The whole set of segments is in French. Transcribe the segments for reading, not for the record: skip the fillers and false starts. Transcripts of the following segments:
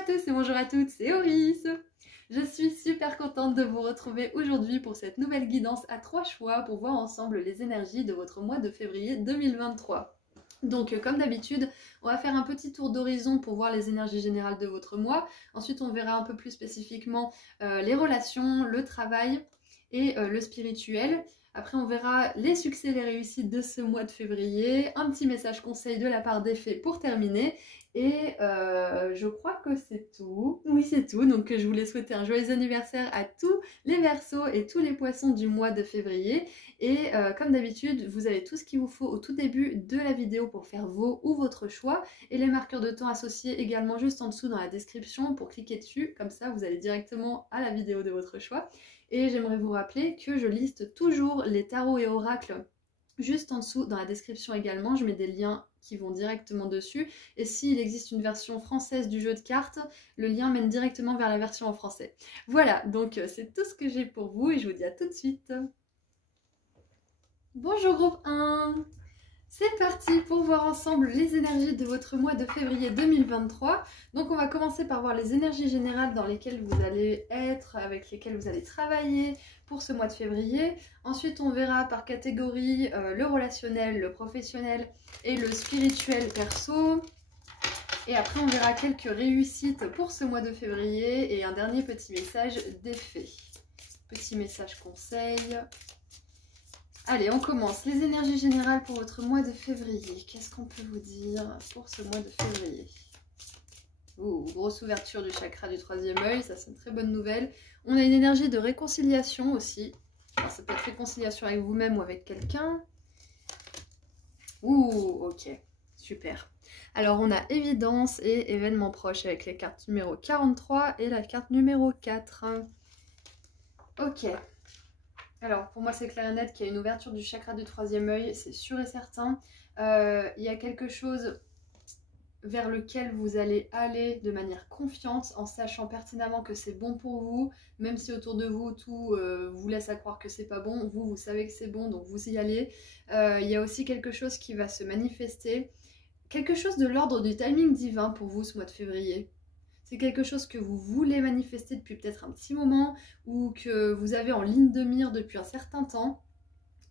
à tous et bonjour à toutes, c'est Auris. Je suis super contente de vous retrouver aujourd'hui pour cette nouvelle guidance à 3 choix pour voir ensemble les énergies de votre mois de février 2023. Donc comme d'habitude, on va faire un petit tour d'horizon pour voir les énergies générales de votre mois. Ensuite, on verra un peu plus spécifiquement les relations, le travail et le spirituel. Après, on verra les succès et les réussites de ce mois de février, un petit message conseil de la part des fées pour terminer. Et je crois que c'est tout. Oui, c'est tout. Donc, je voulais souhaiter un joyeux anniversaire à tous les Verseaux et tous les poissons du mois de février. Et comme d'habitude, vous avez tout ce qu'il vous faut au tout début de la vidéo pour faire vos ou votre choix. Et les marqueurs de temps associés également juste en dessous dans la description pour cliquer dessus. Comme ça, vous allez directement à la vidéo de votre choix. Et j'aimerais vous rappeler que je liste toujours les tarots et oracles juste en dessous dans la description également. Je mets des liens qui vont directement dessus. Et s'il existe une version française du jeu de cartes, le lien mène directement vers la version en français. Voilà, donc c'est tout ce que j'ai pour vous et je vous dis à tout de suite. Bonjour groupe 1! C'est parti pour voir ensemble les énergies de votre mois de février 2023. Donc on va commencer par voir les énergies générales dans lesquelles vous allez être, avec lesquelles vous allez travailler pour ce mois de février. Ensuite on verra par catégorie le relationnel, le professionnel et le spirituel perso. Et après on verra quelques réussites pour ce mois de février et un dernier petit message d'effet. Petit message conseil. Allez, on commence. Les énergies générales pour votre mois de février. Qu'est-ce qu'on peut vous dire pour ce mois de février? Oh, grosse ouverture du chakra du troisième œil, ça c'est une très bonne nouvelle. On a une énergie de réconciliation aussi. Alors, ça peut être réconciliation avec vous-même ou avec quelqu'un. Ouh, ok, super. Alors on a évidence et événements proches avec les cartes numéro 43 et la carte numéro 4. Ok. Alors, pour moi, c'est clair et net qu'il y a une ouverture du chakra du troisième œil, c'est sûr et certain. Il y a quelque chose vers lequel vous allez aller de manière confiante, en sachant pertinemment que c'est bon pour vous, même si autour de vous, tout vous laisse à croire que c'est pas bon. Vous savez que c'est bon, donc vous y allez. Il y a aussi quelque chose qui va se manifester, quelque chose de l'ordre du timing divin pour vous ce mois de février. C'est quelque chose que vous voulez manifester depuis peut-être un petit moment ou que vous avez en ligne de mire depuis un certain temps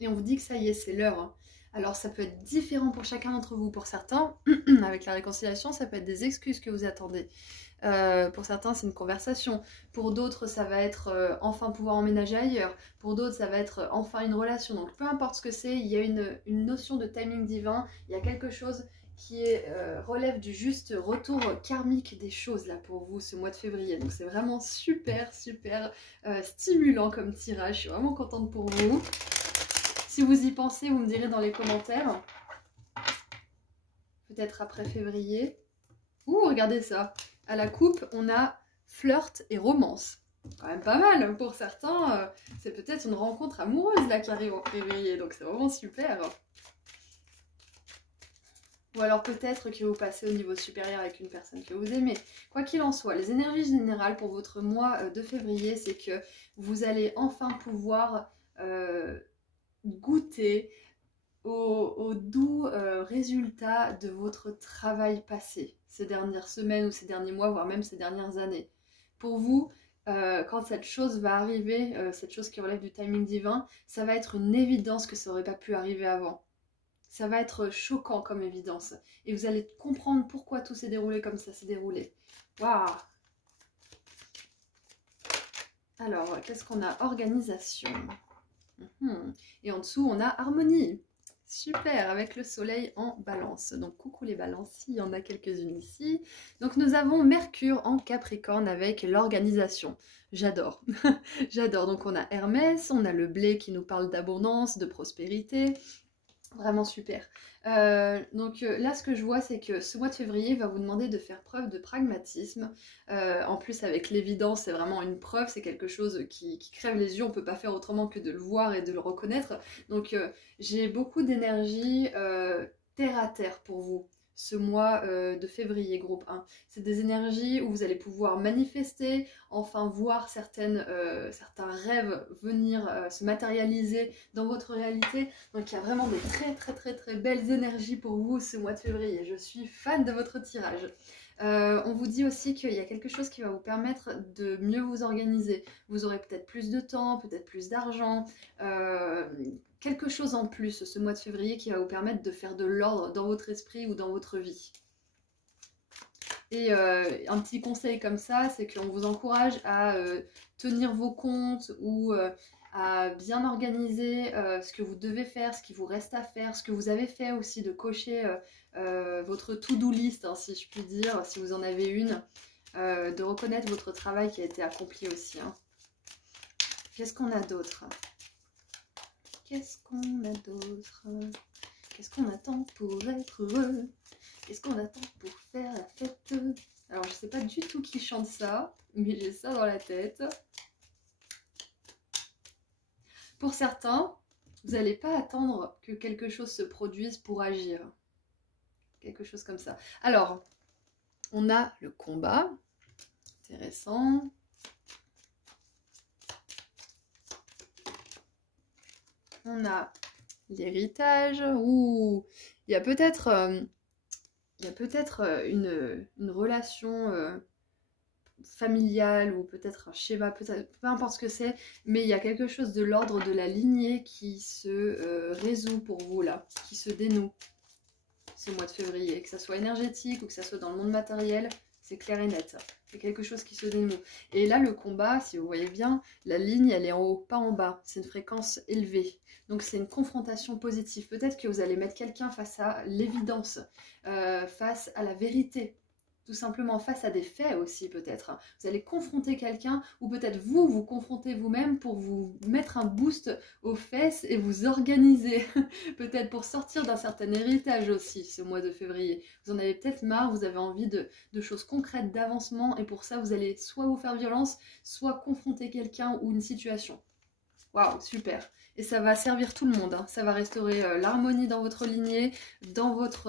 et on vous dit que ça y est, c'est l'heure. Alors ça peut être différent pour chacun d'entre vous. Pour certains, avec la réconciliation, ça peut être des excuses que vous attendez. Pour certains, c'est une conversation. Pour d'autres, ça va être enfin pouvoir emménager ailleurs. Pour d'autres, ça va être enfin une relation. Donc peu importe ce que c'est, il y a une notion de timing divin. Il y a quelque chose qui relève du juste retour karmique des choses là pour vous ce mois de février. Donc c'est vraiment super stimulant comme tirage. Je suis vraiment contente pour vous. Si vous y pensez, vous me direz dans les commentaires. Peut-être après février. Ouh, regardez ça. À la coupe, on a flirt et romance. Quand même pas mal. Pour certains, c'est peut-être une rencontre amoureuse là qui arrive en février. Donc c'est vraiment super. Ou alors peut-être que vous passez au niveau supérieur avec une personne que vous aimez. Quoi qu'il en soit, les énergies générales pour votre mois de février, c'est que vous allez enfin pouvoir goûter aux doux résultats de votre travail passé ces dernières semaines ou ces derniers mois, voire même ces dernières années. Pour vous, quand cette chose va arriver, cette chose qui relève du timing divin, ça va être une évidence que ça n'aurait pas pu arriver avant. Ça va être choquant comme évidence. Et vous allez comprendre pourquoi tout s'est déroulé comme ça s'est déroulé. Waouh! Alors, qu'est-ce qu'on a? Organisation. Et en dessous, on a harmonie. Super, avec le soleil en balance. Donc, coucou les balances, il y en a quelques-unes ici. Donc, nous avons Mercure en Capricorne avec l'organisation. J'adore. J'adore. Donc, on a Hermès, on a le blé qui nous parle d'abondance, de prospérité. Vraiment super. Donc là, ce que je vois, c'est que ce mois de février va vous demander de faire preuve de pragmatisme. En plus, avec l'évidence, c'est vraiment une preuve, c'est quelque chose qui crève les yeux. On ne peut pas faire autrement que de le voir et de le reconnaître. Donc j'ai beaucoup d'énergie terre à terre pour vous ce mois de février, groupe 1. C'est des énergies où vous allez pouvoir manifester, enfin voir certains rêves venir se matérialiser dans votre réalité. Donc il y a vraiment des très belles énergies pour vous ce mois de février. Je suis fan de votre tirage. On vous dit aussi qu'il y a quelque chose qui va vous permettre de mieux vous organiser. Vous aurez peut-être plus de temps, peut-être plus d'argent, quelque chose en plus ce mois de février qui va vous permettre de faire de l'ordre dans votre esprit ou dans votre vie. Et un petit conseil comme ça, c'est qu'on vous encourage à tenir vos comptes ou à bien organiser ce que vous devez faire, ce qui vous reste à faire, ce que vous avez fait aussi, de cocher votre to-do list, hein, si je puis dire, si vous en avez une, de reconnaître votre travail qui a été accompli aussi. Hein. Qu'est-ce qu'on a d'autre? Qu'est-ce qu'on a d'autre? Qu'est-ce qu'on attend pour être heureux? Qu'est-ce qu'on attend pour faire la fête? Alors je sais pas du tout qui chante ça, mais j'ai ça dans la tête. Pour certains, vous n'allez pas attendre que quelque chose se produise pour agir. Quelque chose comme ça. Alors, on a le combat. Intéressant. On a l'héritage. Ouh, il y a peut-être une relation familiale ou peut-être un schéma, peu importe ce que c'est, mais il y a quelque chose de l'ordre de la lignée qui se résout pour vous là, qui se dénoue ce mois de février, que ça soit énergétique ou que ça soit dans le monde matériel, c'est clair et net. C'est quelque chose qui se dénoue. Et là, le combat, si vous voyez bien, la ligne, elle est en haut, pas en bas. C'est une fréquence élevée. Donc, c'est une confrontation positive. Peut-être que vous allez mettre quelqu'un face à l'évidence, face à la vérité. Tout simplement face à des faits aussi peut-être. Vous allez confronter quelqu'un ou peut-être vous confrontez vous-même pour vous mettre un boost aux fesses et vous organiser. Peut-être pour sortir d'un certain héritage aussi ce mois de février. Vous en avez peut-être marre, vous avez envie de choses concrètes, d'avancement et pour ça vous allez soit vous faire violence, soit confronter quelqu'un ou une situation. Waouh, super. Et ça va servir tout le monde, hein. Ça va restaurer l'harmonie dans votre lignée, dans votre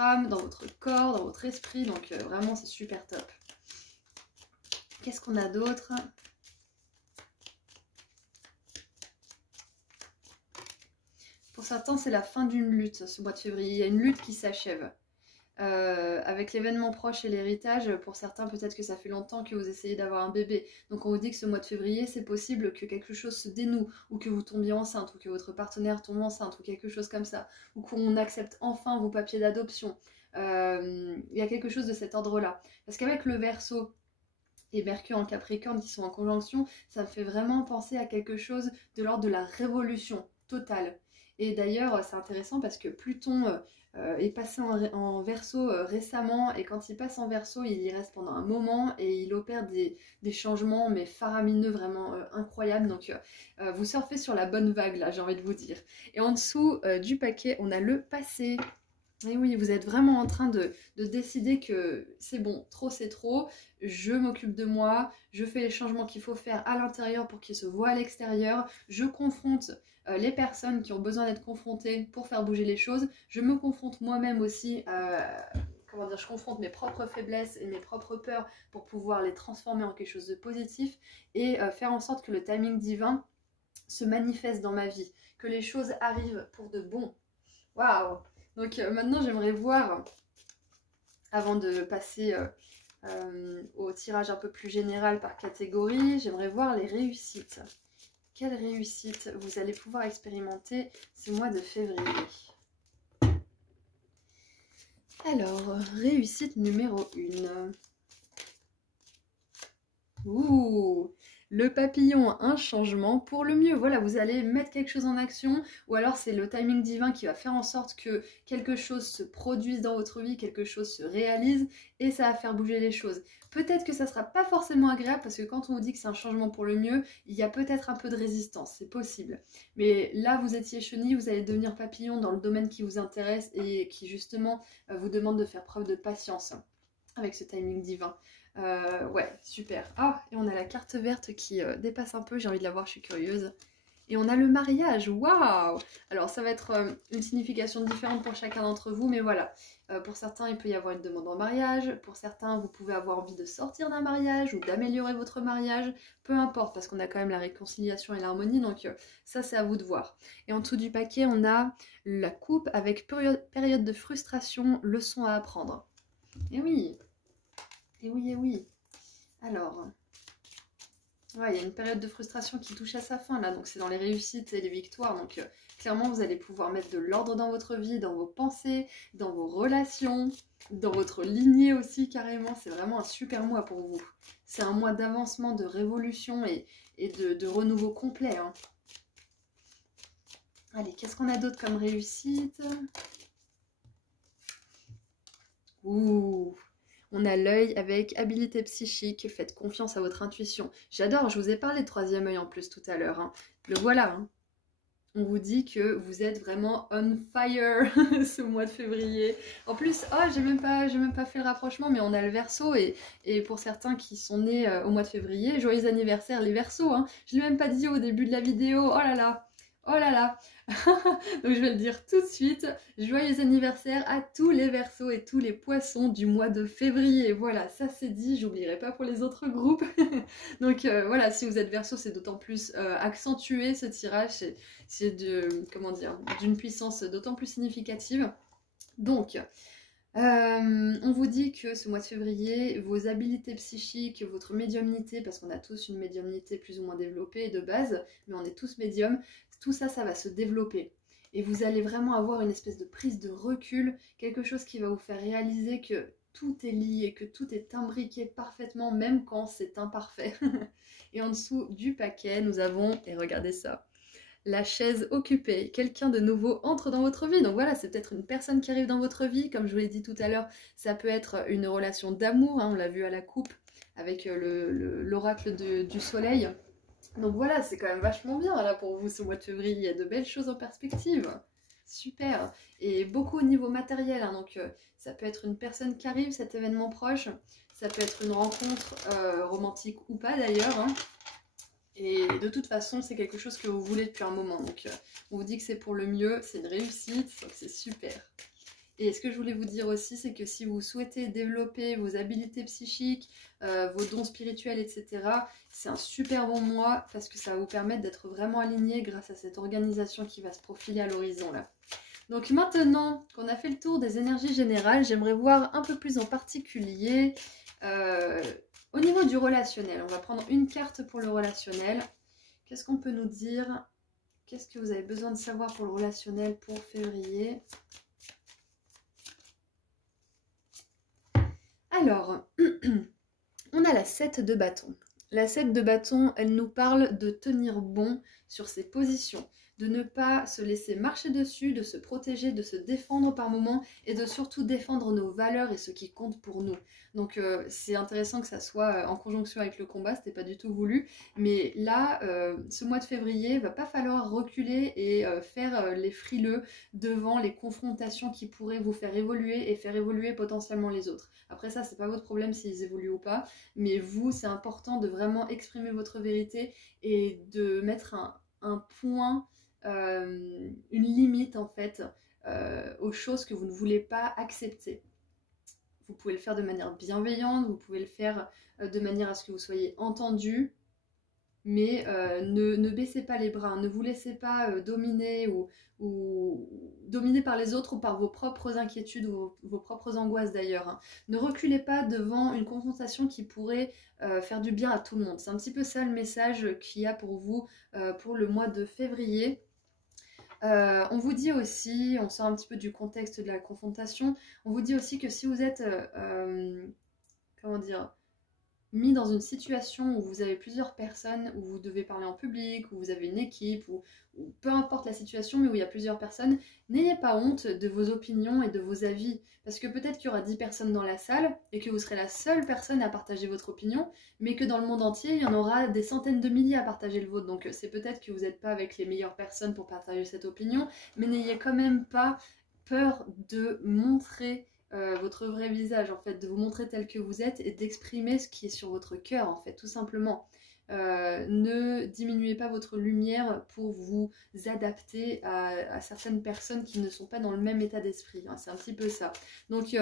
âme, dans votre corps, dans votre esprit. Donc vraiment, c'est super top. Qu'est-ce qu'on a d'autre? Pour certains, c'est la fin d'une lutte ce mois de février. Il y a une lutte qui s'achève. Avec l'événement proche et l'héritage, pour certains peut-être que ça fait longtemps que vous essayez d'avoir un bébé, donc on vous dit que ce mois de février c'est possible que quelque chose se dénoue, ou que vous tombiez enceinte, ou que votre partenaire tombe enceinte, ou quelque chose comme ça, ou qu'on accepte enfin vos papiers d'adoption. Il y a quelque chose de cet ordre là, parce qu'avec le Verseau et Mercure en Capricorne qui sont en conjonction, ça me fait vraiment penser à quelque chose de l'ordre de la révolution totale. Et d'ailleurs, c'est intéressant parce que Pluton est passé en Verseau récemment, et quand il passe en Verseau, il y reste pendant un moment et il opère des changements mais faramineux, vraiment incroyables. Donc vous surfez sur la bonne vague là, j'ai envie de vous dire. Et en dessous du paquet, on a le passé. Et oui, vous êtes vraiment en train de décider que c'est bon, trop c'est trop, je m'occupe de moi, je fais les changements qu'il faut faire à l'intérieur pour qu'ils se voient à l'extérieur, je confronte les personnes qui ont besoin d'être confrontées pour faire bouger les choses, je me confronte moi-même aussi, comment dire, je confronte mes propres faiblesses et mes propres peurs pour pouvoir les transformer en quelque chose de positif et faire en sorte que le timing divin se manifeste dans ma vie, que les choses arrivent pour de bon. Waouh! Donc maintenant j'aimerais voir, avant de passer au tirage un peu plus général par catégorie, j'aimerais voir les réussites. Quelles réussites vous allez pouvoir expérimenter ce mois de février? Alors, réussite numéro 1. Ouh! Le papillon, un changement pour le mieux. Voilà, vous allez mettre quelque chose en action, ou alors c'est le timing divin qui va faire en sorte que quelque chose se produise dans votre vie, quelque chose se réalise, et ça va faire bouger les choses. Peut-être que ça ne sera pas forcément agréable, parce que quand on vous dit que c'est un changement pour le mieux, il y a peut-être un peu de résistance, c'est possible. Mais là, vous étiez chenille, vous allez devenir papillon dans le domaine qui vous intéresse, et qui justement vous demande de faire preuve de patience avec ce timing divin. Ouais, super. Ah, et on a la carte verte qui dépasse un peu, j'ai envie de la voir, je suis curieuse. Et on a le mariage, waouh! Alors ça va être une signification différente pour chacun d'entre vous, mais voilà. Pour certains, il peut y avoir une demande en mariage. Pour certains, vous pouvez avoir envie de sortir d'un mariage ou d'améliorer votre mariage. Peu importe, parce qu'on a quand même la réconciliation et l'harmonie, donc ça, c'est à vous de voir. Et en dessous du paquet, on a la coupe avec période de frustration, leçon à apprendre. Et oui, et oui, et oui. Alors... ouais, il y a une période de frustration qui touche à sa fin là, donc c'est dans les réussites et les victoires. Donc clairement, vous allez pouvoir mettre de l'ordre dans votre vie, dans vos pensées, dans vos relations, dans votre lignée aussi carrément. C'est vraiment un super mois pour vous. C'est un mois d'avancement, de révolution et de renouveau complet. Hein. Allez, qu'est-ce qu'on a d'autre comme réussite? Ouh! On a l'œil avec habilité psychique, faites confiance à votre intuition. J'adore, je vous ai parlé de troisième œil en plus tout à l'heure. Hein. Le voilà. Hein. On vous dit que vous êtes vraiment on fire ce mois de février. En plus, oh, j'ai même pas fait le rapprochement, mais on a le Verseau et pour certains qui sont nés au mois de février, joyeux anniversaire les Verseaux. Hein. Je l'ai même pas dit au début de la vidéo. Oh là là, oh là là. Donc je vais le dire tout de suite, joyeux anniversaire à tous les Verseaux et tous les poissons du mois de février. Voilà, ça c'est dit, j'oublierai pas pour les autres groupes. Donc voilà, si vous êtes Verseau, c'est d'autant plus accentué ce tirage, c'est d'une puissance d'autant plus significative. Donc, on vous dit que ce mois de février, vos habilités psychiques, votre médiumnité, parce qu'on a tous une médiumnité plus ou moins développée de base, mais on est tous médiums, tout ça, ça va se développer. Et vous allez vraiment avoir une espèce de prise de recul, quelque chose qui va vous faire réaliser que tout est lié, que tout est imbriqué parfaitement, même quand c'est imparfait. Et en dessous du paquet, nous avons, et regardez ça, la chaise occupée, quelqu'un de nouveau entre dans votre vie. Donc voilà, c'est peut-être une personne qui arrive dans votre vie, comme je vous l'ai dit tout à l'heure, ça peut être une relation d'amour, hein, on l'a vu à la coupe avec l'oracle du soleil. Donc voilà, c'est quand même vachement bien là pour vous ce mois de février, il y a de belles choses en perspective. Super. Et beaucoup au niveau matériel, hein, donc ça peut être une personne qui arrive, cet événement proche, ça peut être une rencontre romantique ou pas d'ailleurs, hein. Et de toute façon, c'est quelque chose que vous voulez depuis un moment. Donc, on vous dit que c'est pour le mieux, c'est une réussite, donc c'est super. Et ce que je voulais vous dire aussi, c'est que si vous souhaitez développer vos habilités psychiques, vos dons spirituels, etc., c'est un super bon mois parce que ça va vous permettre d'être vraiment aligné grâce à cette organisation qui va se profiler à l'horizon là. Donc maintenant qu'on a fait le tour des énergies générales, j'aimerais voir un peu plus en particulier au niveau du relationnel. On va prendre une carte pour le relationnel. Qu'est-ce qu'on peut nous dire? Qu'est-ce que vous avez besoin de savoir pour le relationnel pour février? Alors, on a la 7 de bâton. La 7 de bâton, elle nous parle de tenir bon sur ses positions, de ne pas se laisser marcher dessus, de se protéger, de se défendre par moments et de surtout défendre nos valeurs et ce qui compte pour nous. Donc c'est intéressant que ça soit en conjonction avec le combat, c'était pas du tout voulu, mais là, ce mois de février, va pas falloir reculer et faire les frileux devant les confrontations qui pourraient vous faire évoluer et faire évoluer potentiellement les autres. Après ça, c'est pas votre problème s'ils évoluent ou pas, mais vous, c'est important de vraiment exprimer votre vérité et de mettre un point, une limite en fait, aux choses que vous ne voulez pas accepter. Vous pouvez le faire de manière bienveillante, vous pouvez le faire de manière à ce que vous soyez entendu, mais ne baissez pas les bras, ne vous laissez pas dominer ou dominer par les autres ou par vos propres inquiétudes ou vos propres angoisses d'ailleurs. Hein. Ne reculez pas devant une confrontation qui pourrait faire du bien à tout le monde. C'est un petit peu ça le message qu'il y a pour vous pour le mois de février. On vous dit aussi, on sort un petit peu du contexte de la confrontation, on vous dit aussi que si vous êtes, comment dire, mis dans une situation où vous avez plusieurs personnes, où vous devez parler en public, où vous avez une équipe, ou peu importe la situation, mais où il y a plusieurs personnes, n'ayez pas honte de vos opinions et de vos avis. Parce que peut-être qu'il y aura 10 personnes dans la salle et que vous serez la seule personne à partager votre opinion, mais que dans le monde entier, il y en aura des centaines de milliers à partager le vôtre. Donc c'est peut-être que vous n'êtes pas avec les meilleures personnes pour partager cette opinion, mais n'ayez quand même pas peur de montrer votre vrai visage, en fait, de vous montrer tel que vous êtes et d'exprimer ce qui est sur votre cœur, en fait, tout simplement. Ne diminuez pas votre lumière pour vous adapter à certaines personnes qui ne sont pas dans le même état d'esprit. Hein, c'est un petit peu ça. Donc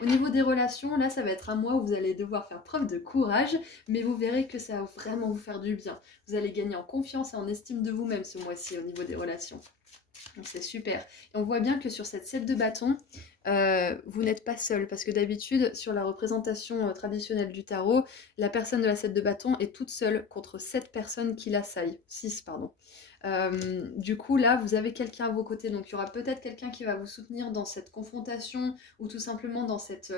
au niveau des relations, là ça va être un mois où vous allez devoir faire preuve de courage, mais vous verrez que ça va vraiment vous faire du bien. Vous allez gagner en confiance et en estime de vous-même ce mois-ci au niveau des relations. Donc c'est super. Et on voit bien que sur cette 7 de bâton, vous n'êtes pas seul. Parce que d'habitude, sur la représentation traditionnelle du tarot, la personne de la 7 de bâton est toute seule contre 7 personnes qui l'assaillent. 6, pardon. Du coup, là, vous avez quelqu'un à vos côtés. Donc il y aura peut-être quelqu'un qui va vous soutenir dans cette confrontation ou tout simplement dans cette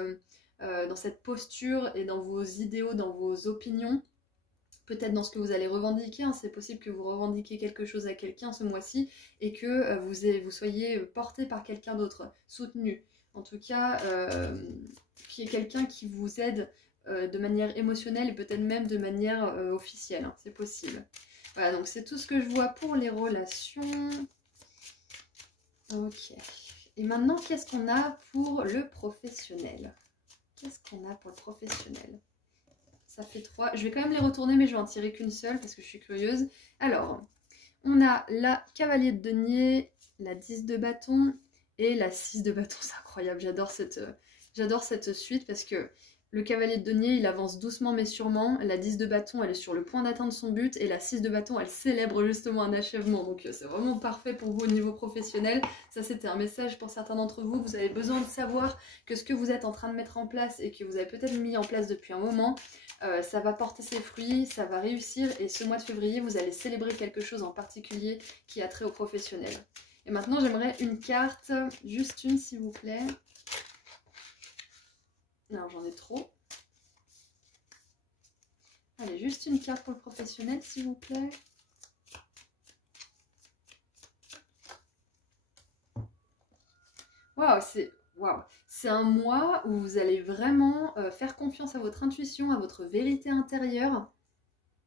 posture et dans vos idéaux, dans vos opinions. Peut-être dans ce que vous allez revendiquer, hein. C'est possible que vous revendiquiez quelque chose à quelqu'un ce mois-ci et que vous soyez porté par quelqu'un d'autre, soutenu. En tout cas, qu'il y ait quelqu'un qui vous aide de manière émotionnelle et peut-être même de manière officielle, hein. C'est possible. Voilà, donc c'est tout ce que je vois pour les relations. Ok. Et maintenant, qu'est-ce qu'on a pour le professionnel? Qu'est-ce qu'on a pour le professionnel? Ça fait 3. Je vais quand même les retourner, mais je vais en tirer qu'une seule parce que je suis curieuse. Alors, on a la cavalier de denier, la 10 de bâton et la 6 de bâton. C'est incroyable, j'adore cette suite parce que le cavalier de denier, il avance doucement mais sûrement. La 10 de bâton, elle est sur le point d'atteindre son but. Et la 6 de bâton, elle célèbre justement un achèvement. Donc c'est vraiment parfait pour vous au niveau professionnel. Ça, c'était un message pour certains d'entre vous. Vous avez besoin de savoir que ce que vous êtes en train de mettre en place et que vous avez peut-être mis en place depuis un moment, ça va porter ses fruits, ça va réussir. Et ce mois de février, vous allez célébrer quelque chose en particulier qui a trait au professionnel. Et maintenant, j'aimerais une carte, juste une s'il vous plaît. Non, j'en ai trop. Allez, juste une carte pour le professionnel, s'il vous plaît. Waouh, c'est un mois où vous allez vraiment faire confiance à votre intuition, à votre vérité intérieure.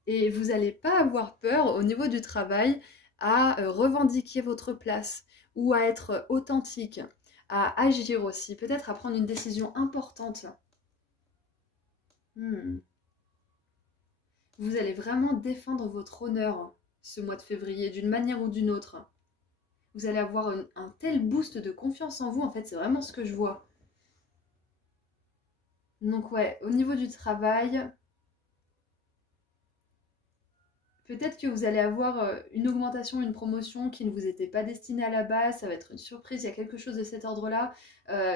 Et vous n'allez pas avoir peur au niveau du travail à revendiquer votre place ou à être authentique, à agir aussi, peut-être à prendre une décision importante. Vous allez vraiment défendre votre honneur ce mois de février d'une manière ou d'une autre. Vous allez avoir un tel boost de confiance en vous, en fait, c'est vraiment ce que je vois. Donc ouais, au niveau du travail, peut-être que vous allez avoir une augmentation, une promotion qui ne vous était pas destinée à la base, ça va être une surprise, il y a quelque chose de cet ordre-là.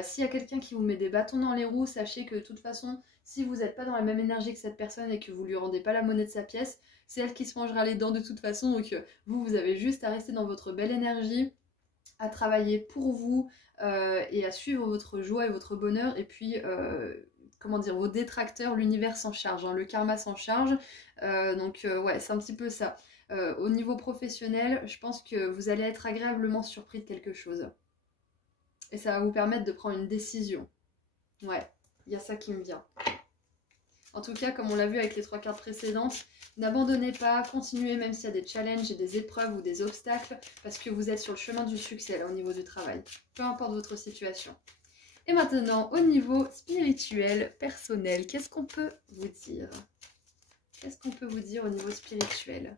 S'il y a quelqu'un qui vous met des bâtons dans les roues, sachez que de toute façon, si vous n'êtes pas dans la même énergie que cette personne et que vous lui rendez pas la monnaie de sa pièce, c'est elle qui se mangera les dents de toute façon. Donc vous avez juste à rester dans votre belle énergie, à travailler pour vous et à suivre votre joie et votre bonheur. Et puis, comment dire, vos détracteurs, l'univers s'en charge, hein, le karma s'en charge. Ouais, c'est un petit peu ça. Au niveau professionnel, je pense que vous allez être agréablement surpris de quelque chose. Et ça va vous permettre de prendre une décision. Ouais, il y a ça qui me vient. En tout cas, comme on l'a vu avec les 3 cartes précédentes, n'abandonnez pas, continuez même s'il y a des challenges et des épreuves ou des obstacles, parce que vous êtes sur le chemin du succès là, au niveau du travail, peu importe votre situation. Et maintenant, au niveau spirituel, personnel, qu'est-ce qu'on peut vous dire? Qu'est-ce qu'on peut vous dire au niveau spirituel?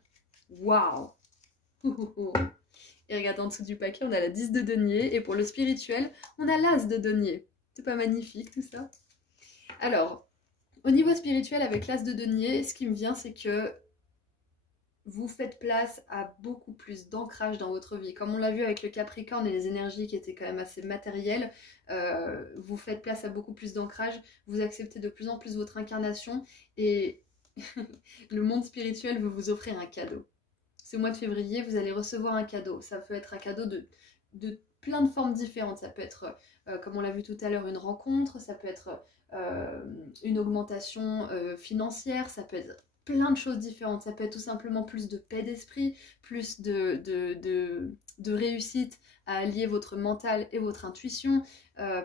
Waouh! Et regardez en dessous du paquet, on a la 10 de denier, et pour le spirituel, on a l'as de denier. C'est pas magnifique tout ça? Alors, au niveau spirituel, avec l'as de denier, ce qui me vient, c'est que vous faites place à beaucoup plus d'ancrage dans votre vie. Comme on l'a vu avec le Capricorne et les énergies qui étaient quand même assez matérielles, vous faites place à beaucoup plus d'ancrage, vous acceptez de plus en plus votre incarnation et le monde spirituel veut vous offrir un cadeau. Ce mois de février, vous allez recevoir un cadeau. Ça peut être un cadeau de plein de formes différentes. Ça peut être, comme on l'a vu tout à l'heure, une rencontre, ça peut être une augmentation financière, ça peut être plein de choses différentes. Ça peut être tout simplement plus de paix d'esprit, plus de réussite à allier votre mental et votre intuition,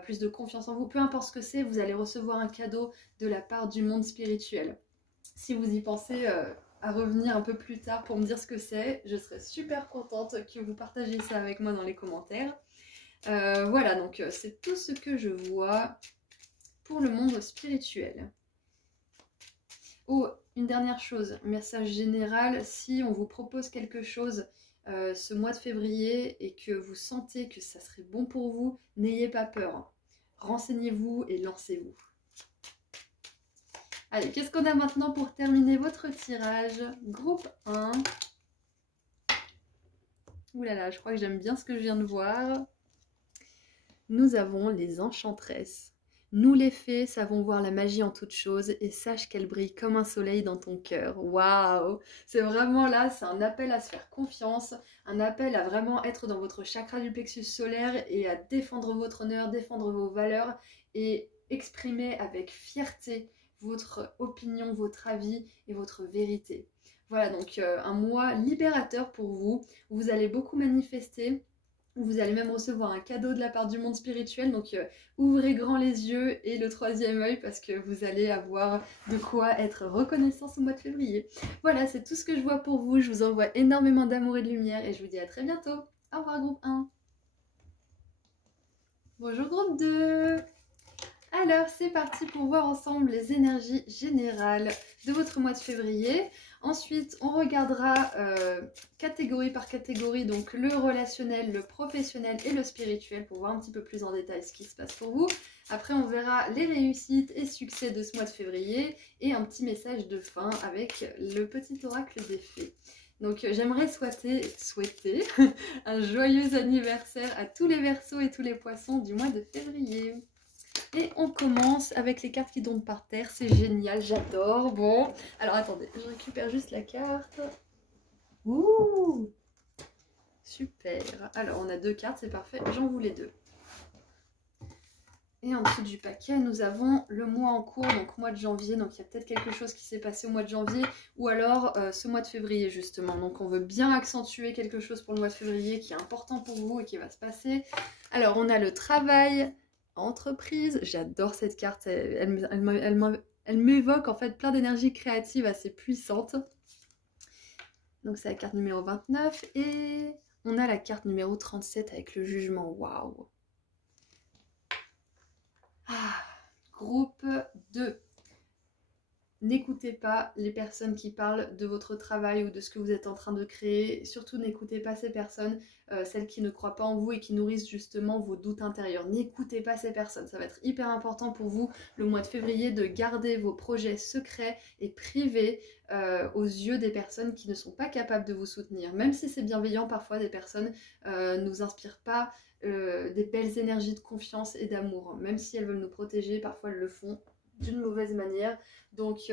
plus de confiance en vous. Peu importe ce que c'est, vous allez recevoir un cadeau de la part du monde spirituel. Si vous y pensez à revenir un peu plus tard pour me dire ce que c'est, je serais super contente que vous partagiez ça avec moi dans les commentaires. Voilà, donc c'est tout ce que je vois pour le monde spirituel. Oh, une dernière chose, message général, si on vous propose quelque chose ce mois de février et que vous sentez que ça serait bon pour vous, n'ayez pas peur. Renseignez-vous et lancez-vous. Allez, qu'est-ce qu'on a maintenant pour terminer votre tirage? Groupe 1. Ouh là là, je crois que j'aime bien ce que je viens de voir. Nous avons les enchantresses. Nous les fées savons voir la magie en toutes choses et sache qu'elle brille comme un soleil dans ton cœur. Waouh! C'est vraiment là, c'est un appel à se faire confiance, un appel à vraiment être dans votre chakra du plexus solaire et à défendre votre honneur, défendre vos valeurs et exprimer avec fierté votre opinion, votre avis et votre vérité. Voilà, donc un mois libérateur pour vous, où vous allez beaucoup manifester. Vous allez même recevoir un cadeau de la part du monde spirituel, donc ouvrez grand les yeux et le troisième œil parce que vous allez avoir de quoi être reconnaissant ce mois de février. Voilà, c'est tout ce que je vois pour vous. Je vous envoie énormément d'amour et de lumière et je vous dis à très bientôt. Au revoir groupe 1. Bonjour groupe 2. Alors c'est parti pour voir ensemble les énergies générales de votre mois de février. Ensuite, on regardera catégorie par catégorie, donc le relationnel, le professionnel et le spirituel pour voir un petit peu plus en détail ce qui se passe pour vous. Après, on verra les réussites et succès de ce mois de février et un petit message de fin avec le petit oracle des fées. Donc j'aimerais souhaiter un joyeux anniversaire à tous les Verseaux et tous les Poissons du mois de février. Et on commence avec les cartes qui tombent par terre, c'est génial, j'adore. Bon, alors attendez, je récupère juste la carte. Ouh, super. Alors on a 2 cartes, c'est parfait, j'en voulais 2. Et en dessous du paquet, nous avons le mois en cours, donc mois de janvier. Donc il y a peut-être quelque chose qui s'est passé au mois de janvier ou alors ce mois de février justement. Donc on veut bien accentuer quelque chose pour le mois de février qui est important pour vous et qui va se passer. Alors on a le travail, entreprise, j'adore cette carte, elle m'évoque en fait plein d'énergie créative assez puissante. Donc c'est la carte numéro 29 et on a la carte numéro 37 avec le jugement, waouh. Groupe 2. N'écoutez pas les personnes qui parlent de votre travail ou de ce que vous êtes en train de créer. Surtout n'écoutez pas ces personnes, celles qui ne croient pas en vous et qui nourrissent justement vos doutes intérieurs. N'écoutez pas ces personnes. Ça va être hyper important pour vous le mois de février de garder vos projets secrets et privés aux yeux des personnes qui ne sont pas capables de vous soutenir. Même si c'est bienveillant, parfois des personnes ne nous inspirent pas des belles énergies de confiance et d'amour. Même si elles veulent nous protéger, parfois elles le font d'une mauvaise manière, donc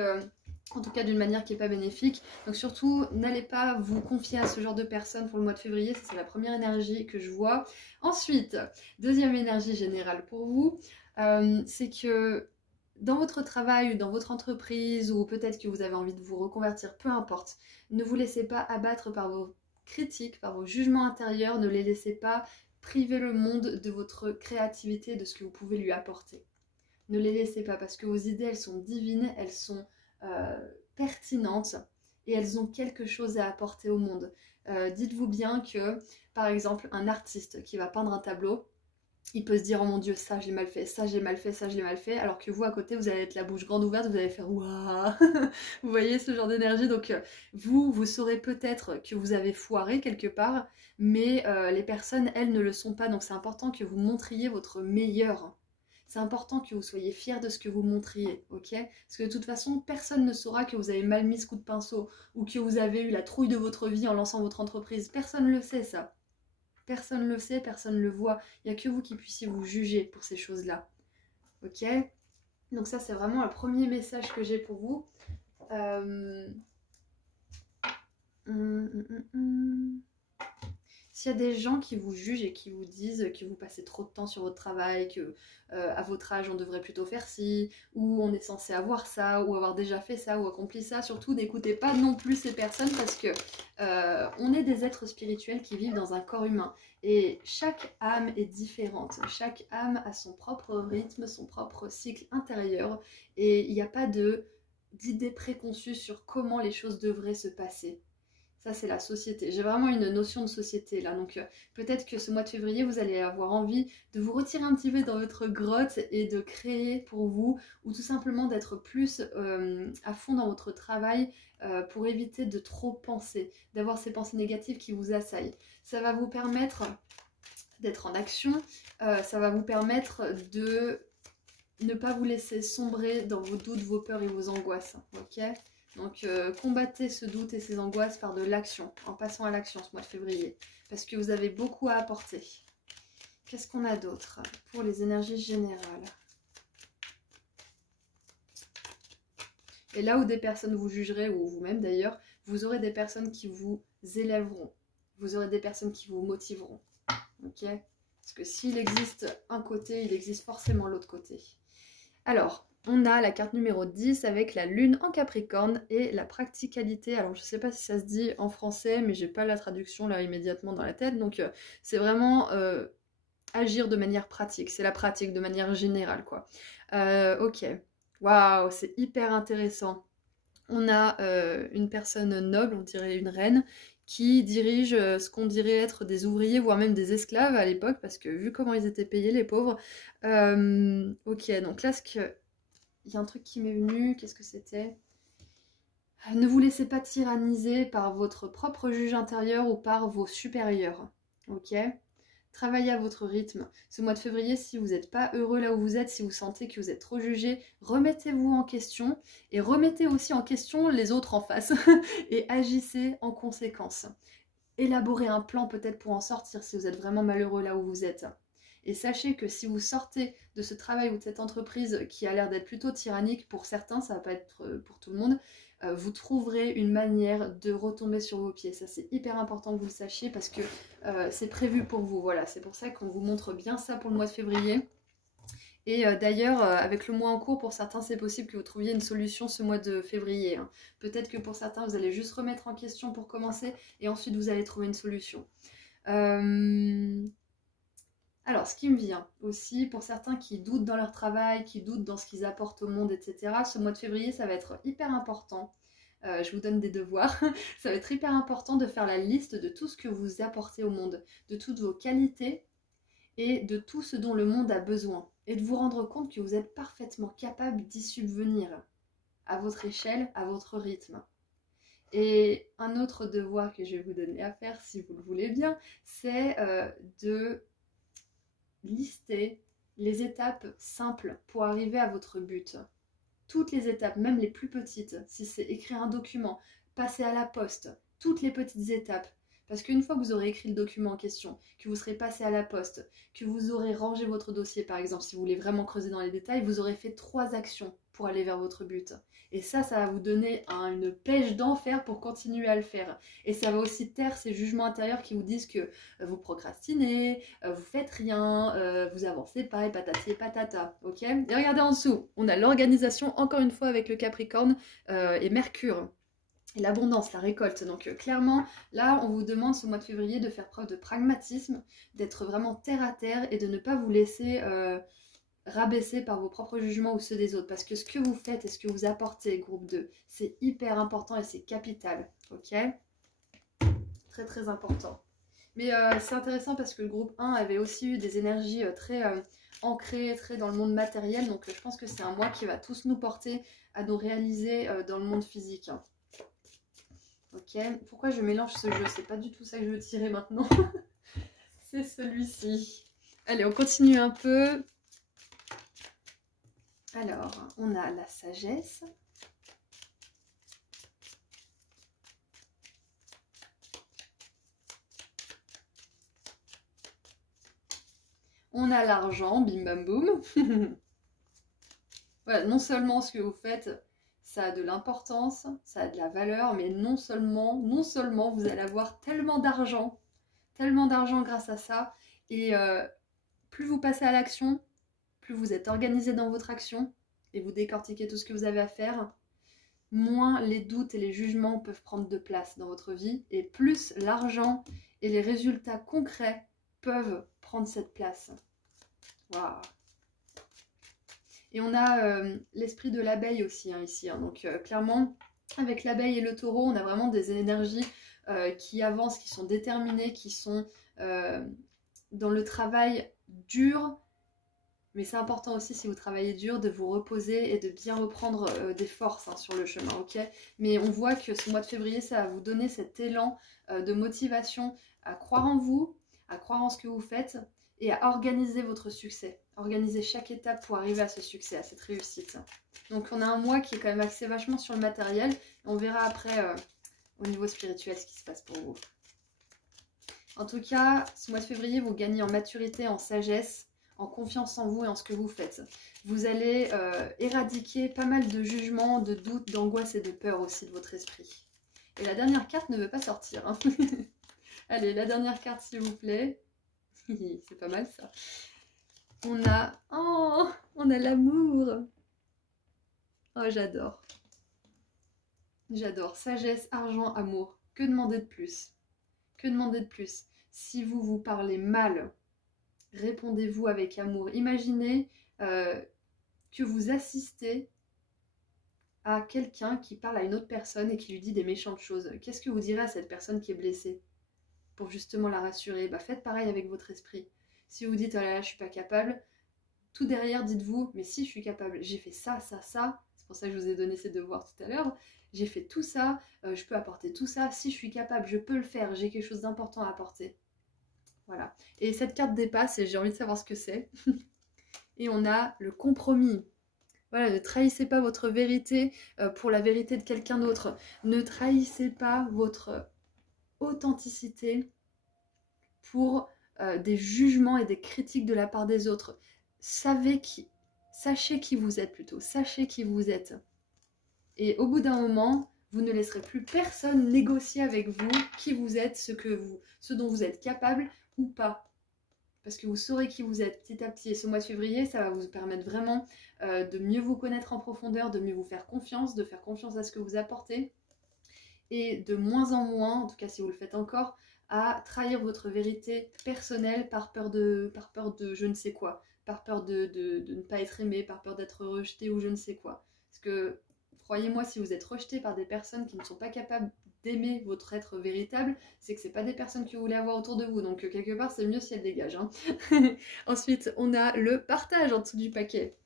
en tout cas d'une manière qui n'est pas bénéfique. Donc surtout, n'allez pas vous confier à ce genre de personnes pour le mois de février, c'est la première énergie que je vois. Ensuite, deuxième énergie générale pour vous, c'est que dans votre travail ou dans votre entreprise, ou peut-être que vous avez envie de vous reconvertir, peu importe, ne vous laissez pas abattre par vos critiques, par vos jugements intérieurs, ne les laissez pas priver le monde de votre créativité, de ce que vous pouvez lui apporter. Ne les laissez pas parce que vos idées, elles sont divines, elles sont pertinentes et elles ont quelque chose à apporter au monde. Dites-vous bien que, par exemple, un artiste qui va peindre un tableau, il peut se dire « Oh mon Dieu, ça j'ai mal fait, ça j'ai mal fait, ça je l'ai mal fait », alors que vous, à côté, vous allez être la bouche grande ouverte, vous allez faire « Waouh !» Vous voyez ce genre d'énergie, donc vous saurez peut-être que vous avez foiré quelque part, mais les personnes, elles, ne le sont pas, donc c'est important que vous montriez votre meilleur. C'est important que vous soyez fiers de ce que vous montriez, ok? Parce que de toute façon, personne ne saura que vous avez mal mis ce coup de pinceau ou que vous avez eu la trouille de votre vie en lançant votre entreprise. Personne ne le sait, ça. Personne ne le sait, personne ne le voit. Il n'y a que vous qui puissiez vous juger pour ces choses-là, ok? Donc ça, c'est vraiment le premier message que j'ai pour vous. S'il y a des gens qui vous jugent et qui vous disent que vous passez trop de temps sur votre travail, que à votre âge on devrait plutôt faire ci, ou on est censé avoir ça, ou avoir déjà fait ça, ou accompli ça, surtout n'écoutez pas non plus ces personnes parce que on est des êtres spirituels qui vivent dans un corps humain. Et chaque âme est différente, chaque âme a son propre rythme, son propre cycle intérieur, et il n'y a pas d'idée préconçue sur comment les choses devraient se passer. Ça, c'est la société. J'ai vraiment une notion de société là. Donc, peut-être que ce mois de février, vous allez avoir envie de vous retirer un petit peu dans votre grotte et de créer pour vous, ou tout simplement d'être plus à fond dans votre travail pour éviter de trop penser, d'avoir ces pensées négatives qui vous assaillent. Ça va vous permettre d'être en action, ça va vous permettre de ne pas vous laisser sombrer dans vos doutes, vos peurs et vos angoisses, ok? Donc combattez ce doute et ces angoisses par de l'action, en passant à l'action ce mois de février, parce que vous avez beaucoup à apporter. Qu'est-ce qu'on a d'autre pour les énergies générales? Et là où des personnes vous jugeraient, ou vous-même d'ailleurs, vous aurez des personnes qui vous élèveront, vous aurez des personnes qui vous motiveront, ok? Parce que s'il existe un côté, il existe forcément l'autre côté. Alors, on a la carte numéro 10 avec la lune en Capricorne et la practicalité. Alors, je ne sais pas si ça se dit en français, mais j'ai pas la traduction là immédiatement dans la tête. Donc, c'est vraiment agir de manière pratique. C'est la pratique de manière générale, quoi. Ok. Waouh, c'est hyper intéressant. On a une personne noble, on dirait une reine, qui dirige ce qu'on dirait être des ouvriers, voire même des esclaves à l'époque, parce que vu comment ils étaient payés, les pauvres. Ok, donc là, il y a un truc qui m'est venu, qu'est-ce que c'était? Ne vous laissez pas tyranniser par votre propre juge intérieur ou par vos supérieurs, ok? Travaillez à votre rythme. Ce mois de février, si vous n'êtes pas heureux là où vous êtes, si vous sentez que vous êtes trop jugé, remettez-vous en question et remettez aussi en question les autres en face et agissez en conséquence. Élaborez un plan peut-être pour en sortir si vous êtes vraiment malheureux là où vous êtes. Et sachez que si vous sortez de ce travail ou de cette entreprise qui a l'air d'être plutôt tyrannique pour certains, ça va pas être pour tout le monde, vous trouverez une manière de retomber sur vos pieds. Ça, c'est hyper important que vous le sachiez parce que c'est prévu pour vous. Voilà, c'est pour ça qu'on vous montre bien ça pour le mois de février. Et d'ailleurs, avec le mois en cours, pour certains, c'est possible que vous trouviez une solution ce mois de février, hein. Peut-être que pour certains, vous allez juste remettre en question pour commencer et ensuite vous allez trouver une solution. Alors, ce qui me vient aussi, pour certains qui doutent dans leur travail, qui doutent dans ce qu'ils apportent au monde, etc., ce mois de février, ça va être hyper important. Je vous donne des devoirs. Ça va être hyper important de faire la liste de tout ce que vous apportez au monde, de toutes vos qualités et de tout ce dont le monde a besoin. Et de vous rendre compte que vous êtes parfaitement capable d'y subvenir à votre échelle, à votre rythme. Et un autre devoir que je vais vous donner à faire, si vous le voulez bien, c'est de lister les étapes simples pour arriver à votre but. Toutes les étapes, même les plus petites, si c'est écrire un document, passer à la poste, toutes les petites étapes. Parce qu'une fois que vous aurez écrit le document en question, que vous serez passé à la poste, que vous aurez rangé votre dossier par exemple, si vous voulez vraiment creuser dans les détails, vous aurez fait 3 actions pour aller vers votre but. Et ça va vous donner une pêche d'enfer pour continuer à le faire. Et ça va aussi taire ces jugements intérieurs qui vous disent que vous procrastinez, vous faites rien, vous avancez pas et patati et patata, ok? Et regardez en dessous, on a l'organisation encore une fois avec le Capricorne et Mercure. Et l'abondance, la récolte. Donc clairement, là, on vous demande ce mois de février de faire preuve de pragmatisme, d'être vraiment terre à terre et de ne pas vous laisser rabaisser par vos propres jugements ou ceux des autres. Parce que ce que vous faites et ce que vous apportez, groupe 2, c'est hyper important et c'est capital. Ok? Très très important. Mais c'est intéressant parce que le groupe 1 avait aussi eu des énergies très ancrées, très dans le monde matériel. Donc je pense que c'est un mois qui va tous nous porter à nous réaliser dans le monde physique. Ok, pourquoi je mélange ce jeu? C'est pas du tout ça que je veux tirer maintenant. C'est celui-ci. Allez, on continue un peu. Alors, on a la sagesse. On a l'argent, bim bam boum. Voilà, non seulement ce que vous faites, ça a de l'importance, ça a de la valeur, mais non seulement vous allez avoir tellement d'argent grâce à ça. Et plus vous passez à l'action, plus vous êtes organisé dans votre action et vous décortiquez tout ce que vous avez à faire, moins les doutes et les jugements peuvent prendre de place dans votre vie et plus l'argent et les résultats concrets peuvent prendre cette place. Waouh! Et on a l'esprit de l'abeille aussi ici. Donc clairement, avec l'abeille et le taureau, on a vraiment des énergies qui avancent, qui sont déterminés, qui sont dans le travail dur. Mais c'est important aussi, si vous travaillez dur, de vous reposer et de bien reprendre des forces sur le chemin, ok? Mais on voit que ce mois de février, ça va vous donner cet élan de motivation à croire en vous, à croire en ce que vous faites et à organiser votre succès. Organiser chaque étape pour arriver à ce succès, à cette réussite. Donc on a un mois qui est quand même axé vachement sur le matériel. On verra après au niveau spirituel ce qui se passe pour vous. En tout cas, ce mois de février, vous gagnez en maturité, en sagesse, en confiance en vous et en ce que vous faites. Vous allez éradiquer pas mal de jugements, de doutes, d'angoisse et de peur aussi de votre esprit. Et la dernière carte ne veut pas sortir. Hein. Allez, la dernière carte s'il vous plaît. C'est pas mal ça. On a l'amour. Oh, j'adore. J'adore. Sagesse, argent, amour. Que demander de plus? Que demander de plus? Si vous vous parlez mal, répondez-vous avec amour. Imaginez que vous assistez à quelqu'un qui parle à une autre personne et qui lui dit des méchantes choses. Qu'est-ce que vous direz à cette personne qui est blessée pour justement la rassurer? Faites pareil avec votre esprit. Si vous dites « oh là là, je suis pas capable », tout derrière, dites-vous « mais si, je suis capable, j'ai fait ça, ça, ça ». C'est pour ça que je vous ai donné ces devoirs tout à l'heure. J'ai fait tout ça, je peux apporter tout ça. Si je suis capable, je peux le faire, j'ai quelque chose d'important à apporter. Voilà. Et cette carte dépasse et j'ai envie de savoir ce que c'est. Et on a le compromis. Voilà, ne trahissez pas votre vérité pour la vérité de quelqu'un d'autre. Ne trahissez pas votre authenticité pour des jugements et des critiques de la part des autres. Sachez qui vous êtes plutôt. Sachez qui vous êtes. Et au bout d'un moment, vous ne laisserez plus personne négocier avec vous qui vous êtes, ce dont vous êtes capable ou pas. Parce que vous saurez qui vous êtes petit à petit. Et ce mois de février, ça va vous permettre vraiment de mieux vous connaître en profondeur, de mieux vous faire confiance, de faire confiance à ce que vous apportez. Et de moins en moins, en tout cas si vous le faites encore, à trahir votre vérité personnelle par peur de je ne sais quoi. Par peur de ne pas être aimé, par peur d'être rejeté ou je ne sais quoi. Parce que, croyez-moi, si vous êtes rejeté par des personnes qui ne sont pas capables d'aimer votre être véritable, c'est que c'est pas des personnes que vous voulez avoir autour de vous. Donc quelque part, c'est mieux si elles dégagent. Hein. Ensuite, on a le partage en dessous du paquet.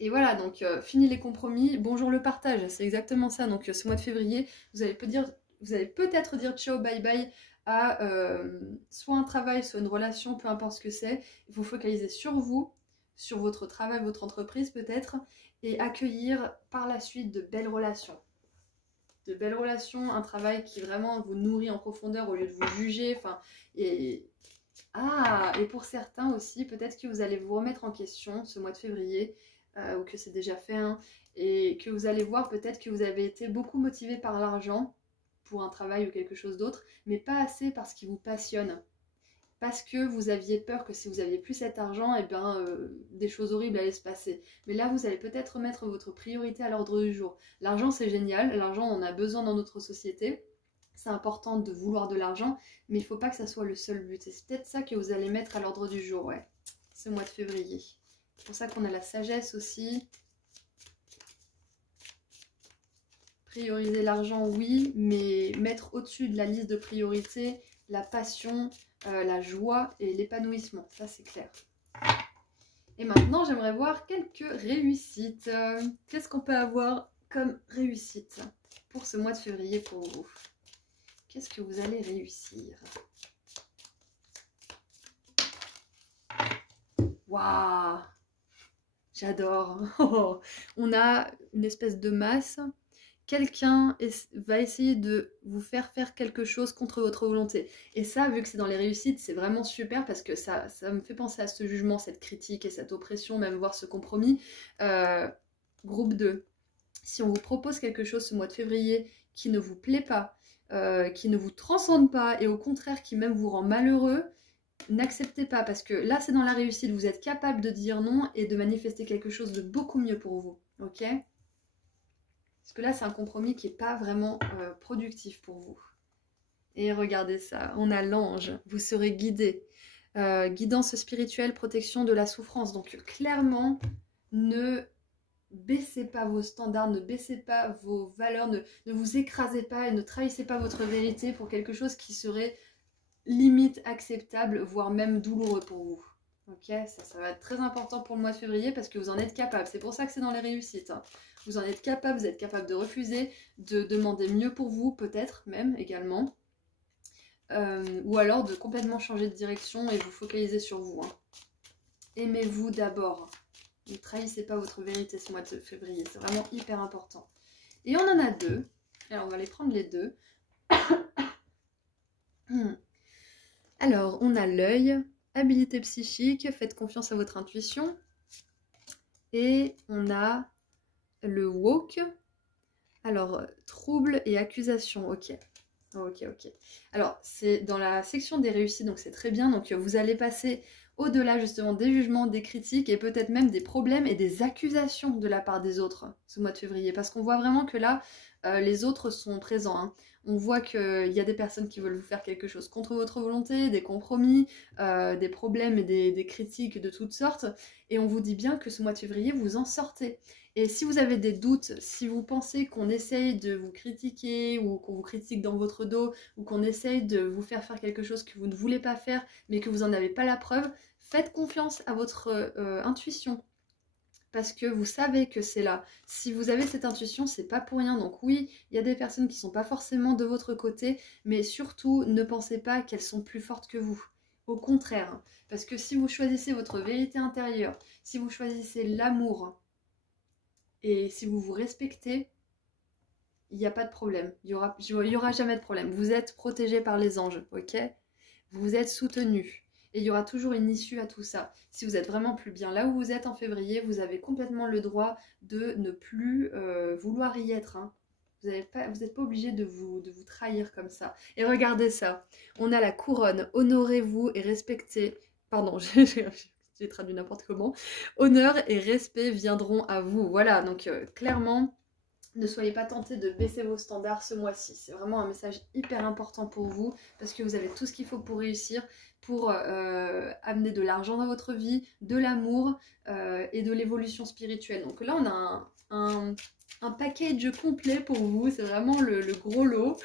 Et voilà, donc fini les compromis, bonjour le partage, c'est exactement ça. Donc ce mois de février, vous allez peut-être dire ciao, bye bye à soit un travail, soit une relation, peu importe ce que c'est. Il faut focaliser sur vous, sur votre travail, votre entreprise peut-être, et accueillir par la suite de belles relations. De belles relations, un travail qui vraiment vous nourrit en profondeur au lieu de vous juger. Et pour certains aussi, peut-être que vous allez vous remettre en question ce mois de février, ou que c'est déjà fait, hein, et que vous allez voir peut-être que vous avez été beaucoup motivé par l'argent pour un travail ou quelque chose d'autre, mais pas assez parce qu'il vous passionne. Parce que vous aviez peur que si vous aviez plus cet argent, des choses horribles allaient se passer. Mais là, vous allez peut-être mettre votre priorité à l'ordre du jour. L'argent, c'est génial. L'argent, on en a besoin dans notre société. C'est important de vouloir de l'argent, mais il ne faut pas que ça soit le seul but. Et c'est peut-être ça que vous allez mettre à l'ordre du jour, ouais, ce mois de février. C'est pour ça qu'on a la sagesse aussi. Prioriser l'argent, oui, mais mettre au-dessus de la liste de priorités la passion, la joie et l'épanouissement. Ça, c'est clair. Et maintenant, j'aimerais voir quelques réussites. Qu'est-ce qu'on peut avoir comme réussite pour ce mois de février pour vous? Qu'est-ce que vous allez réussir? Waouh! J'adore. Oh, on a une espèce de masse. Quelqu'un va essayer de vous faire faire quelque chose contre votre volonté. Et ça, vu que c'est dans les réussites, c'est vraiment super parce que ça me fait penser à ce jugement, cette critique et cette oppression, même voir ce compromis. Groupe 2. Si on vous propose quelque chose ce mois de février qui ne vous plaît pas, qui ne vous transcende pas et au contraire qui même vous rend malheureux, n'acceptez pas, parce que là c'est dans la réussite, vous êtes capable de dire non et de manifester quelque chose de beaucoup mieux pour vous, ok? Parce que là c'est un compromis qui n'est pas vraiment productif pour vous. Et regardez ça, on a l'ange, vous serez guidé, guidance spirituelle, protection de la souffrance, donc clairement ne baissez pas vos standards, ne baissez pas vos valeurs, ne vous écrasez pas et ne trahissez pas votre vérité pour quelque chose qui serait limite acceptable, voire même douloureux pour vous. Ok, ça va être très important pour le mois de février parce que vous en êtes capable. C'est pour ça que c'est dans les réussites. Hein. Vous en êtes capable, vous êtes capable de refuser, de demander mieux pour vous, peut-être même également. Ou alors de complètement changer de direction et vous focaliser sur vous. Hein. Aimez-vous d'abord. Ne trahissez pas votre vérité ce mois de février. C'est vraiment hyper important. Et on en a deux. Alors on va les prendre les deux. Alors on a l'œil. Habilité psychique, faites confiance à votre intuition. Et on a le woke. Alors, trouble et accusation, ok. Ok. Alors, c'est dans la section des réussites, donc c'est très bien. Donc, vous allez passer au-delà justement des jugements, des critiques et peut-être même des problèmes et des accusations de la part des autres ce mois de février. Parce qu'on voit vraiment que là, les autres sont présents. Hein. On voit qu'il y a des personnes qui veulent vous faire quelque chose contre votre volonté, des compromis, des problèmes et des critiques de toutes sortes. Et on vous dit bien que ce mois de février, vous en sortez. Et si vous avez des doutes, si vous pensez qu'on essaye de vous critiquer ou qu'on vous critique dans votre dos ou qu'on essaye de vous faire quelque chose que vous ne voulez pas faire mais que vous n'en avez pas la preuve, faites confiance à votre intuition. Parce que vous savez que c'est là. Si vous avez cette intuition, c'est pas pour rien. Donc oui, il y a des personnes qui sont pas forcément de votre côté, mais surtout, ne pensez pas qu'elles sont plus fortes que vous. Au contraire, parce que si vous choisissez votre vérité intérieure, si vous choisissez l'amour, et si vous vous respectez, il n'y a pas de problème. Il y aura jamais de problème. Vous êtes protégé par les anges, ok? Vous êtes soutenu. Et il y aura toujours une issue à tout ça. Si vous êtes vraiment plus bien là où vous êtes en février, vous avez complètement le droit de ne plus vouloir y être. Hein. Vous n'êtes pas obligé de vous trahir comme ça. Et regardez ça. On a la couronne. Honorez-vous et respectez. Pardon, j'ai traduit n'importe comment. Honneur et respect viendront à vous. Voilà, donc clairement, ne soyez pas tentés de baisser vos standards ce mois-ci. C'est vraiment un message hyper important pour vous parce que vous avez tout ce qu'il faut pour réussir, pour amener de l'argent dans votre vie, de l'amour et de l'évolution spirituelle. Donc là, on a un package complet pour vous. C'est vraiment le gros lot.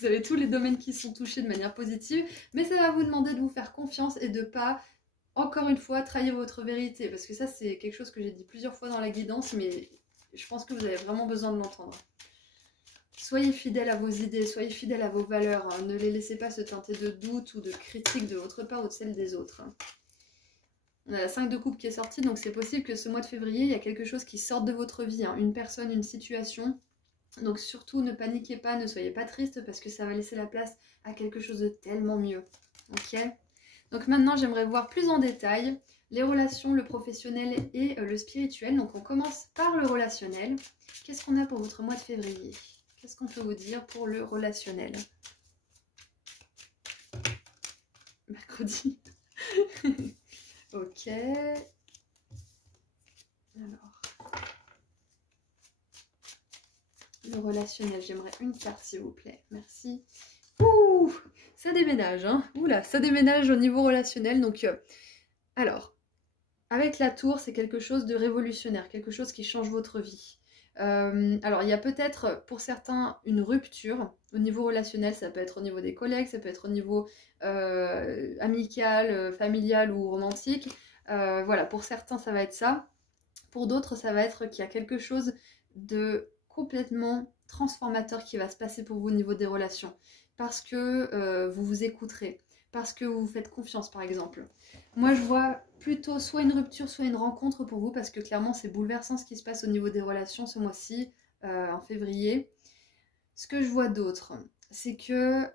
Vous avez tous les domaines qui sont touchés de manière positive, mais ça va vous demander de vous faire confiance et de pas... Encore une fois, trahir votre vérité, parce que ça c'est quelque chose que j'ai dit plusieurs fois dans la guidance, mais je pense que vous avez vraiment besoin de l'entendre. Soyez fidèle à vos idées, soyez fidèle à vos valeurs, hein. Ne les laissez pas se teinter de doutes ou de critiques de votre part ou de celle des autres. Hein. On a la 5 de coupe qui est sortie, donc c'est possible que ce mois de février, il y a quelque chose qui sorte de votre vie, hein. Une personne, une situation. Donc surtout, ne paniquez pas, ne soyez pas triste, parce que ça va laisser la place à quelque chose de tellement mieux. Ok ? Donc maintenant, j'aimerais voir plus en détail les relations, le professionnel et le spirituel. Donc on commence par le relationnel. Qu'est-ce qu'on a pour votre mois de février? Qu'est-ce qu'on peut vous dire pour le relationnel? Mercredi. Ok. Alors. Le relationnel, j'aimerais une carte s'il vous plaît. Merci. Ouh, ça déménage, hein. Oula, ça déménage au niveau relationnel. Donc, alors, avec la tour, c'est quelque chose de révolutionnaire, quelque chose qui change votre vie. Alors, il y a peut-être pour certains une rupture au niveau relationnel. Ça peut être au niveau des collègues, ça peut être au niveau amical, familial ou romantique. Voilà, pour certains, ça va être ça. Pour d'autres, ça va être qu'il y a quelque chose de complètement transformateur qui va se passer pour vous au niveau des relations. Parce que vous vous écouterez, parce que vous vous faites confiance par exemple. Moi je vois plutôt soit une rupture, soit une rencontre pour vous, parce que clairement c'est bouleversant ce qui se passe au niveau des relations ce mois-ci, en février. Ce que je vois d'autre, c'est que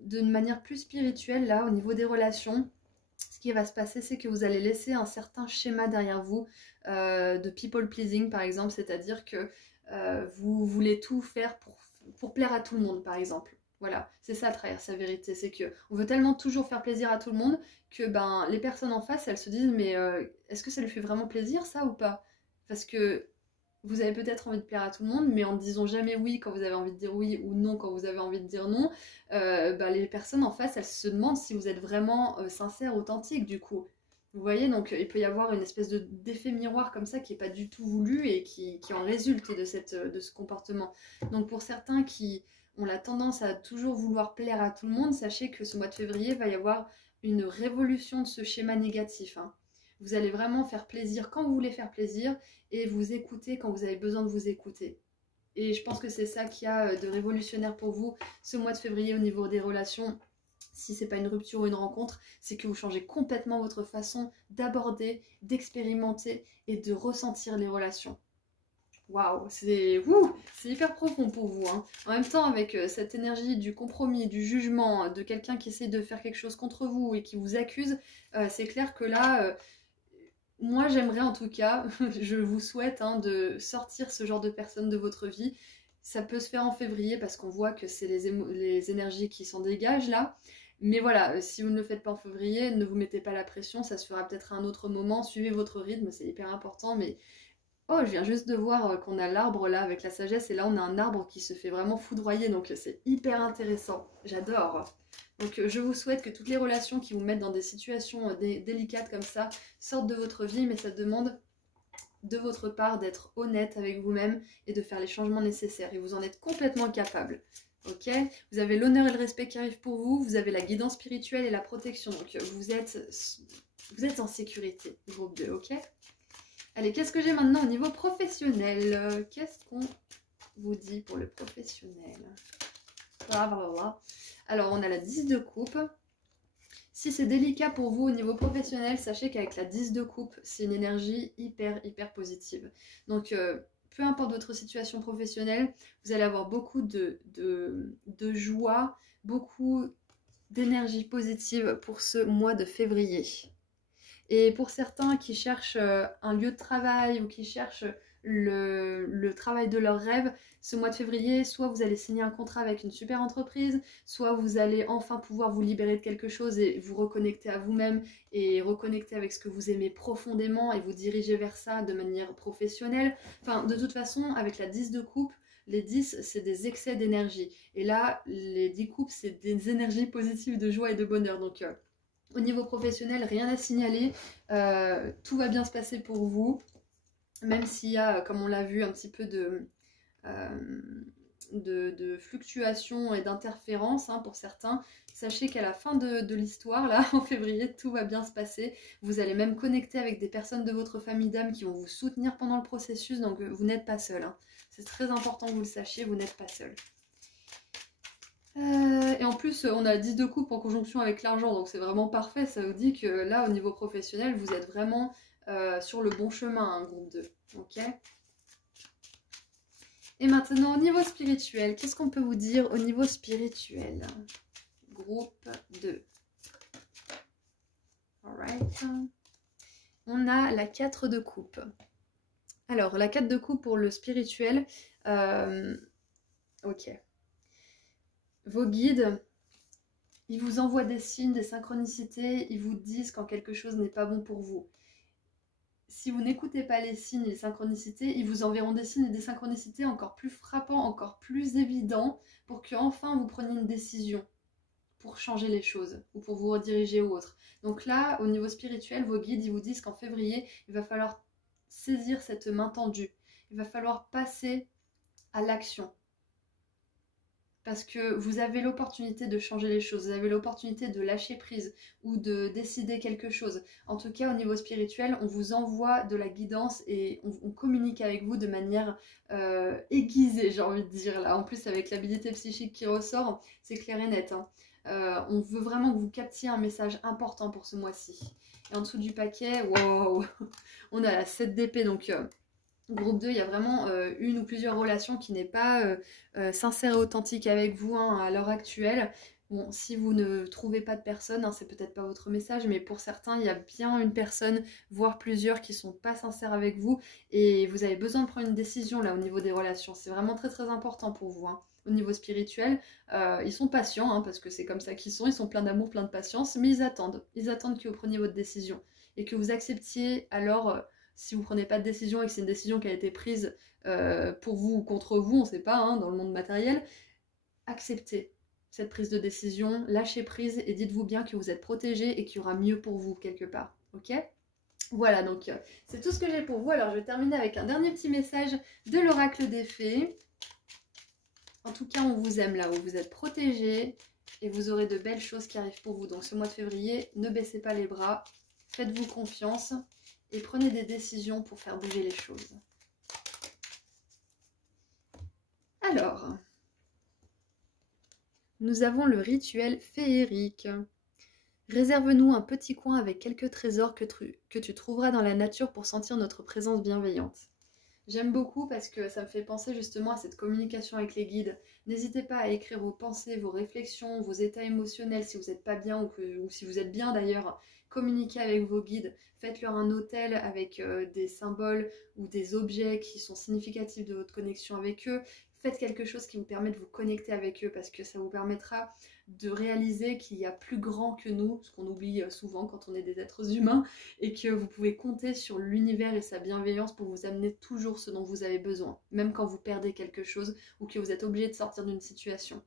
d'une manière plus spirituelle, là, au niveau des relations, ce qui va se passer, c'est que vous allez laisser un certain schéma derrière vous, de people pleasing par exemple, c'est-à-dire que vous voulez tout faire pour plaire à tout le monde par exemple. Voilà, c'est ça trahir sa vérité, c'est que on veut tellement toujours faire plaisir à tout le monde que ben, les personnes en face, elles se disent mais est-ce que ça lui fait vraiment plaisir ça ou pas? Parce que vous avez peut-être envie de plaire à tout le monde, mais en ne disant jamais oui quand vous avez envie de dire oui ou non quand vous avez envie de dire non, bah, les personnes en face, elles se demandent si vous êtes vraiment sincère, authentique du coup. Vous voyez, donc il peut y avoir une espèce d'effet miroir comme ça qui n'est pas du tout voulu et qui en résulte de ce comportement. Donc pour certains qui ont la tendance à toujours vouloir plaire à tout le monde, sachez que ce mois de février va y avoir une révolution de ce schéma négatif, hein. Vous allez vraiment faire plaisir quand vous voulez faire plaisir et vous écouter quand vous avez besoin de vous écouter. Et je pense que c'est ça qu'il y a de révolutionnaire pour vous ce mois de février au niveau des relations. Si c'est pas une rupture ou une rencontre, c'est que vous changez complètement votre façon d'aborder, d'expérimenter et de ressentir les relations. Waouh, c'est hyper profond pour vous, hein. En même temps, avec cette énergie du compromis, du jugement, de quelqu'un qui essaie de faire quelque chose contre vous et qui vous accuse, c'est clair que là, moi j'aimerais en tout cas, je vous souhaite, hein, de sortir ce genre de personne de votre vie. Ça peut se faire en février parce qu'on voit que c'est les énergies qui s'en dégagent là. Mais voilà, si vous ne le faites pas en février, ne vous mettez pas la pression, ça se fera peut-être à un autre moment. Suivez votre rythme, c'est hyper important. Mais oh, je viens juste de voir qu'on a l'arbre là avec la sagesse et là on a un arbre qui se fait vraiment foudroyer, donc c'est hyper intéressant. J'adore. Donc je vous souhaite que toutes les relations qui vous mettent dans des situations délicates comme ça sortent de votre vie, mais ça demande de votre part d'être honnête avec vous-même et de faire les changements nécessaires. Et vous en êtes complètement capable. Ok, vous avez l'honneur et le respect qui arrivent pour vous. Vous avez la guidance spirituelle et la protection. Donc vous êtes en sécurité, groupe 2, ok? Allez, qu'est-ce que j'ai maintenant au niveau professionnel? Qu'est-ce qu'on vous dit pour le professionnel? Alors, on a la 10 de coupe. Si c'est délicat pour vous au niveau professionnel, sachez qu'avec la 10 de coupe, c'est une énergie hyper positive. Donc, peu importe votre situation professionnelle, vous allez avoir beaucoup de joie, beaucoup d'énergie positive pour ce mois de février. Et pour certains qui cherchent un lieu de travail ou qui cherchent le travail de leurs rêves, ce mois de février, soit vous allez signer un contrat avec une super entreprise, soit vous allez enfin pouvoir vous libérer de quelque chose et vous reconnecter à vous-même et reconnecter avec ce que vous aimez profondément et vous diriger vers ça de manière professionnelle. Enfin, de toute façon, avec la 10 de coupe, les 10, c'est des excès d'énergie. Et là, les 10 coupes, c'est des énergies positives de joie et de bonheur. Donc, au niveau professionnel, rien à signaler. Tout va bien se passer pour vous. Même s'il y a, comme on l'a vu, un petit peu de fluctuations et d'interférences, hein, pour certains. Sachez qu'à la fin de l'histoire, là, en février, tout va bien se passer. Vous allez même connecter avec des personnes de votre famille d'âme qui vont vous soutenir pendant le processus, donc vous n'êtes pas seul, hein. C'est très important que vous le sachiez, vous n'êtes pas seul. Et en plus, on a 10 de coupe en conjonction avec l'argent, donc c'est vraiment parfait. Ça vous dit que là, au niveau professionnel, vous êtes vraiment sur le bon chemin, hein, groupe 2. Ok. Et maintenant, au niveau spirituel, qu'est-ce qu'on peut vous dire au niveau spirituel? Groupe 2. Alright. On a la 4 de coupe. Alors, la 4 de coupe pour le spirituel. Ok. Vos guides, ils vous envoient des signes, des synchronicités, ils vous disent quand quelque chose n'est pas bon pour vous. Si vous n'écoutez pas les signes et les synchronicités, ils vous enverront des signes et des synchronicités encore plus frappants, encore plus évidents, pour que enfin vous preniez une décision pour changer les choses ou pour vous rediriger ou autre. Donc là, au niveau spirituel, vos guides, ils vous disent qu'en février, il va falloir saisir cette main tendue. Il va falloir passer à l'action. Parce que vous avez l'opportunité de changer les choses, vous avez l'opportunité de lâcher prise ou de décider quelque chose. En tout cas, au niveau spirituel, on vous envoie de la guidance et on communique avec vous de manière aiguisée, j'ai envie de dire là. En plus, avec l'habilité psychique qui ressort, c'est clair et net, hein. On veut vraiment que vous captiez un message important pour ce mois-ci. Et en dessous du paquet, wow, on a la 7 d'épée, donc... Groupe 2, il y a vraiment une ou plusieurs relations qui n'est pas sincère et authentique avec vous, hein, à l'heure actuelle. Bon, si vous ne trouvez pas de personne, hein, c'est peut-être pas votre message, mais pour certains, il y a bien une personne, voire plusieurs, qui sont pas sincères avec vous et vous avez besoin de prendre une décision là au niveau des relations. C'est vraiment très important pour vous, hein. Au niveau spirituel, ils sont patients, hein, parce que c'est comme ça qu'ils sont pleins d'amour, pleins de patience, mais ils attendent que vous preniez votre décision et que vous acceptiez alors... si vous ne prenez pas de décision et que c'est une décision qui a été prise pour vous ou contre vous, on ne sait pas, hein, dans le monde matériel, acceptez cette prise de décision, lâchez prise et dites-vous bien que vous êtes protégé et qu'il y aura mieux pour vous quelque part. ok? Voilà, donc c'est tout ce que j'ai pour vous. Alors je vais terminer avec un dernier petit message de l'oracle des fées. En tout cas, on vous aime là où vous êtes protégés et vous aurez de belles choses qui arrivent pour vous. Donc ce mois de février, ne baissez pas les bras, faites-vous confiance et prenez des décisions pour faire bouger les choses. Alors, nous avons le rituel féerique. Réserve-nous un petit coin avec quelques trésors que tu trouveras dans la nature pour sentir notre présence bienveillante. J'aime beaucoup parce que ça me fait penser justement à cette communication avec les guides. N'hésitez pas à écrire vos pensées, vos réflexions, vos états émotionnels si vous n'êtes pas bien ou si vous êtes bien d'ailleurs. Communiquez avec vos guides, faites-leur un hôtel avec des symboles ou des objets qui sont significatifs de votre connexion avec eux. Faites quelque chose qui vous permet de vous connecter avec eux parce que ça vous permettra de réaliser qu'il y a plus grand que nous, ce qu'on oublie souvent quand on est des êtres humains, et que vous pouvez compter sur l'univers et sa bienveillance pour vous amener toujours ce dont vous avez besoin, même quand vous perdez quelque chose ou que vous êtes obligé de sortir d'une situation.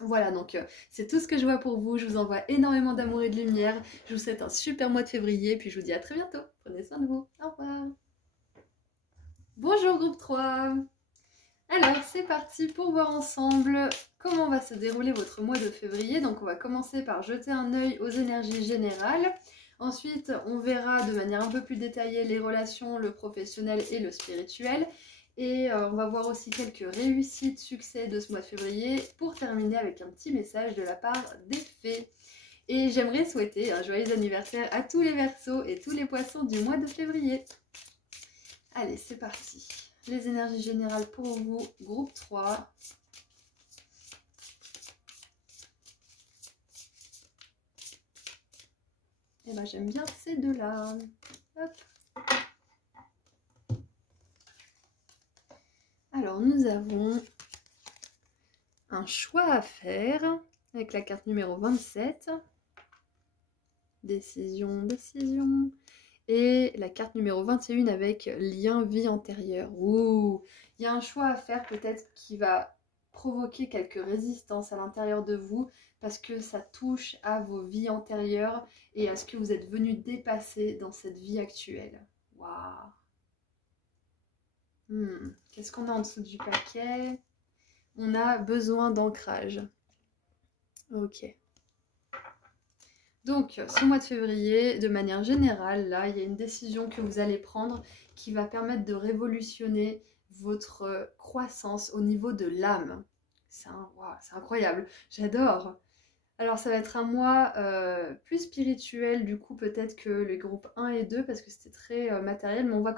Voilà, donc c'est tout ce que je vois pour vous. Je vous envoie énormément d'amour et de lumière. Je vous souhaite un super mois de février, puis je vous dis à très bientôt. Prenez soin de vous. Au revoir. Bonjour groupe 3. Alors, c'est parti pour voir ensemble comment va se dérouler votre mois de février. Donc, on va commencer par jeter un œil aux énergies générales. Ensuite, on verra de manière un peu plus détaillée les relations, le professionnel et le spirituel. Et on va voir aussi quelques réussites, succès de ce mois de février pour terminer avec un petit message de la part des fées. Et j'aimerais souhaiter un joyeux anniversaire à tous les Verseaux et tous les poissons du mois de février. Allez, c'est parti. Les énergies générales pour vous, groupe 3. Et ben j'aime bien ces deux-là. Hop. Alors nous avons un choix à faire avec la carte numéro 27. Décision, décision. Et la carte numéro 21 avec lien vie antérieure. Ouh, il y a un choix à faire peut-être qui va provoquer quelques résistances à l'intérieur de vous parce que ça touche à vos vies antérieures et à ce que vous êtes venu dépasser dans cette vie actuelle. Waouh. Qu'est-ce qu'on a en dessous du paquet? On a besoin d'ancrage. Ok. Donc, ce mois de février, de manière générale, là, il y a une décision que vous allez prendre qui va permettre de révolutionner votre croissance au niveau de l'âme. C'est incroyable, j'adore. Alors, ça va être un mois plus spirituel, du coup, peut-être que les groupes 1 et 2, parce que c'était très matériel, mais on va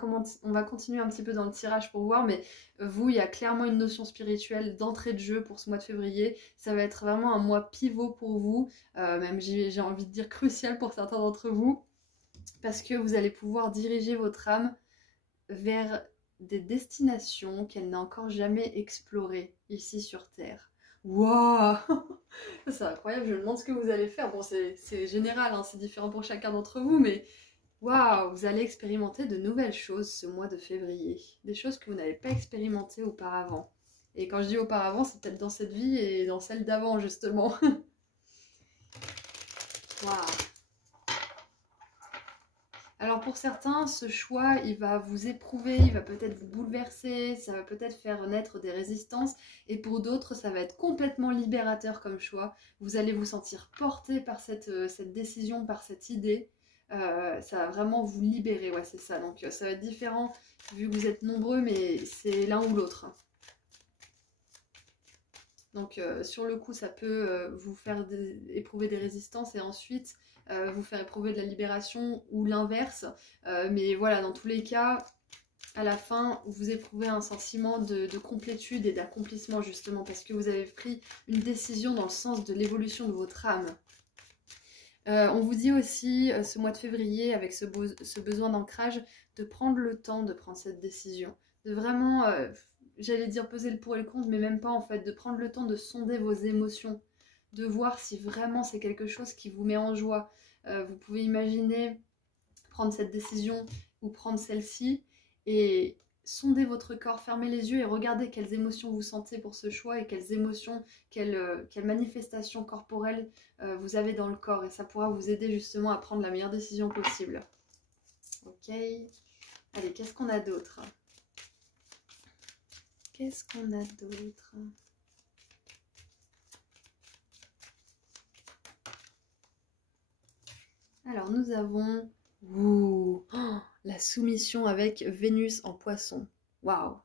continuer un petit peu dans le tirage pour voir, mais vous, il y a clairement une notion spirituelle d'entrée de jeu pour ce mois de février. Ça va être vraiment un mois pivot pour vous, même j'ai envie de dire crucial pour certains d'entre vous, parce que vous allez pouvoir diriger votre âme vers des destinations qu'elle n'a encore jamais explorées ici sur Terre. Waouh! C'est incroyable, je me demande ce que vous allez faire. Bon, c'est général, hein, c'est différent pour chacun d'entre vous, mais waouh! Vous allez expérimenter de nouvelles choses ce mois de février. Des choses que vous n'avez pas expérimentées auparavant. Et quand je dis auparavant, c'est peut-être dans cette vie et dans celle d'avant, justement. Waouh! Alors pour certains, ce choix, il va vous éprouver, il va peut-être vous bouleverser, ça va peut-être faire naître des résistances. Et pour d'autres, ça va être complètement libérateur comme choix. Vous allez vous sentir porté par cette décision, par cette idée. Ça va vraiment vous libérer, ouais c'est ça. Donc ça va être différent vu que vous êtes nombreux, mais c'est l'un ou l'autre. Donc sur le coup, ça peut vous faire éprouver des résistances et ensuite vous faire éprouver de la libération ou l'inverse. Mais voilà, dans tous les cas, à la fin, vous éprouvez un sentiment de complétude et d'accomplissement justement parce que vous avez pris une décision dans le sens de l'évolution de votre âme. On vous dit aussi, ce mois de février, avec ce besoin d'ancrage, de prendre le temps de prendre cette décision. De vraiment, j'allais dire peser le pour et le contre, mais même pas en fait, de prendre le temps de sonder vos émotions, de voir si vraiment c'est quelque chose qui vous met en joie. Vous pouvez imaginer prendre cette décision ou prendre celle-ci et sondez votre corps, fermez les yeux et regardez quelles émotions vous sentez pour ce choix et quelles émotions, quelles manifestations corporelles vous avez dans le corps et ça pourra vous aider justement à prendre la meilleure décision possible. Ok. Allez, qu'est-ce qu'on a d'autre? Qu'est-ce qu'on a d'autre? Alors, nous avons la soumission avec Vénus en poisson. Waouh!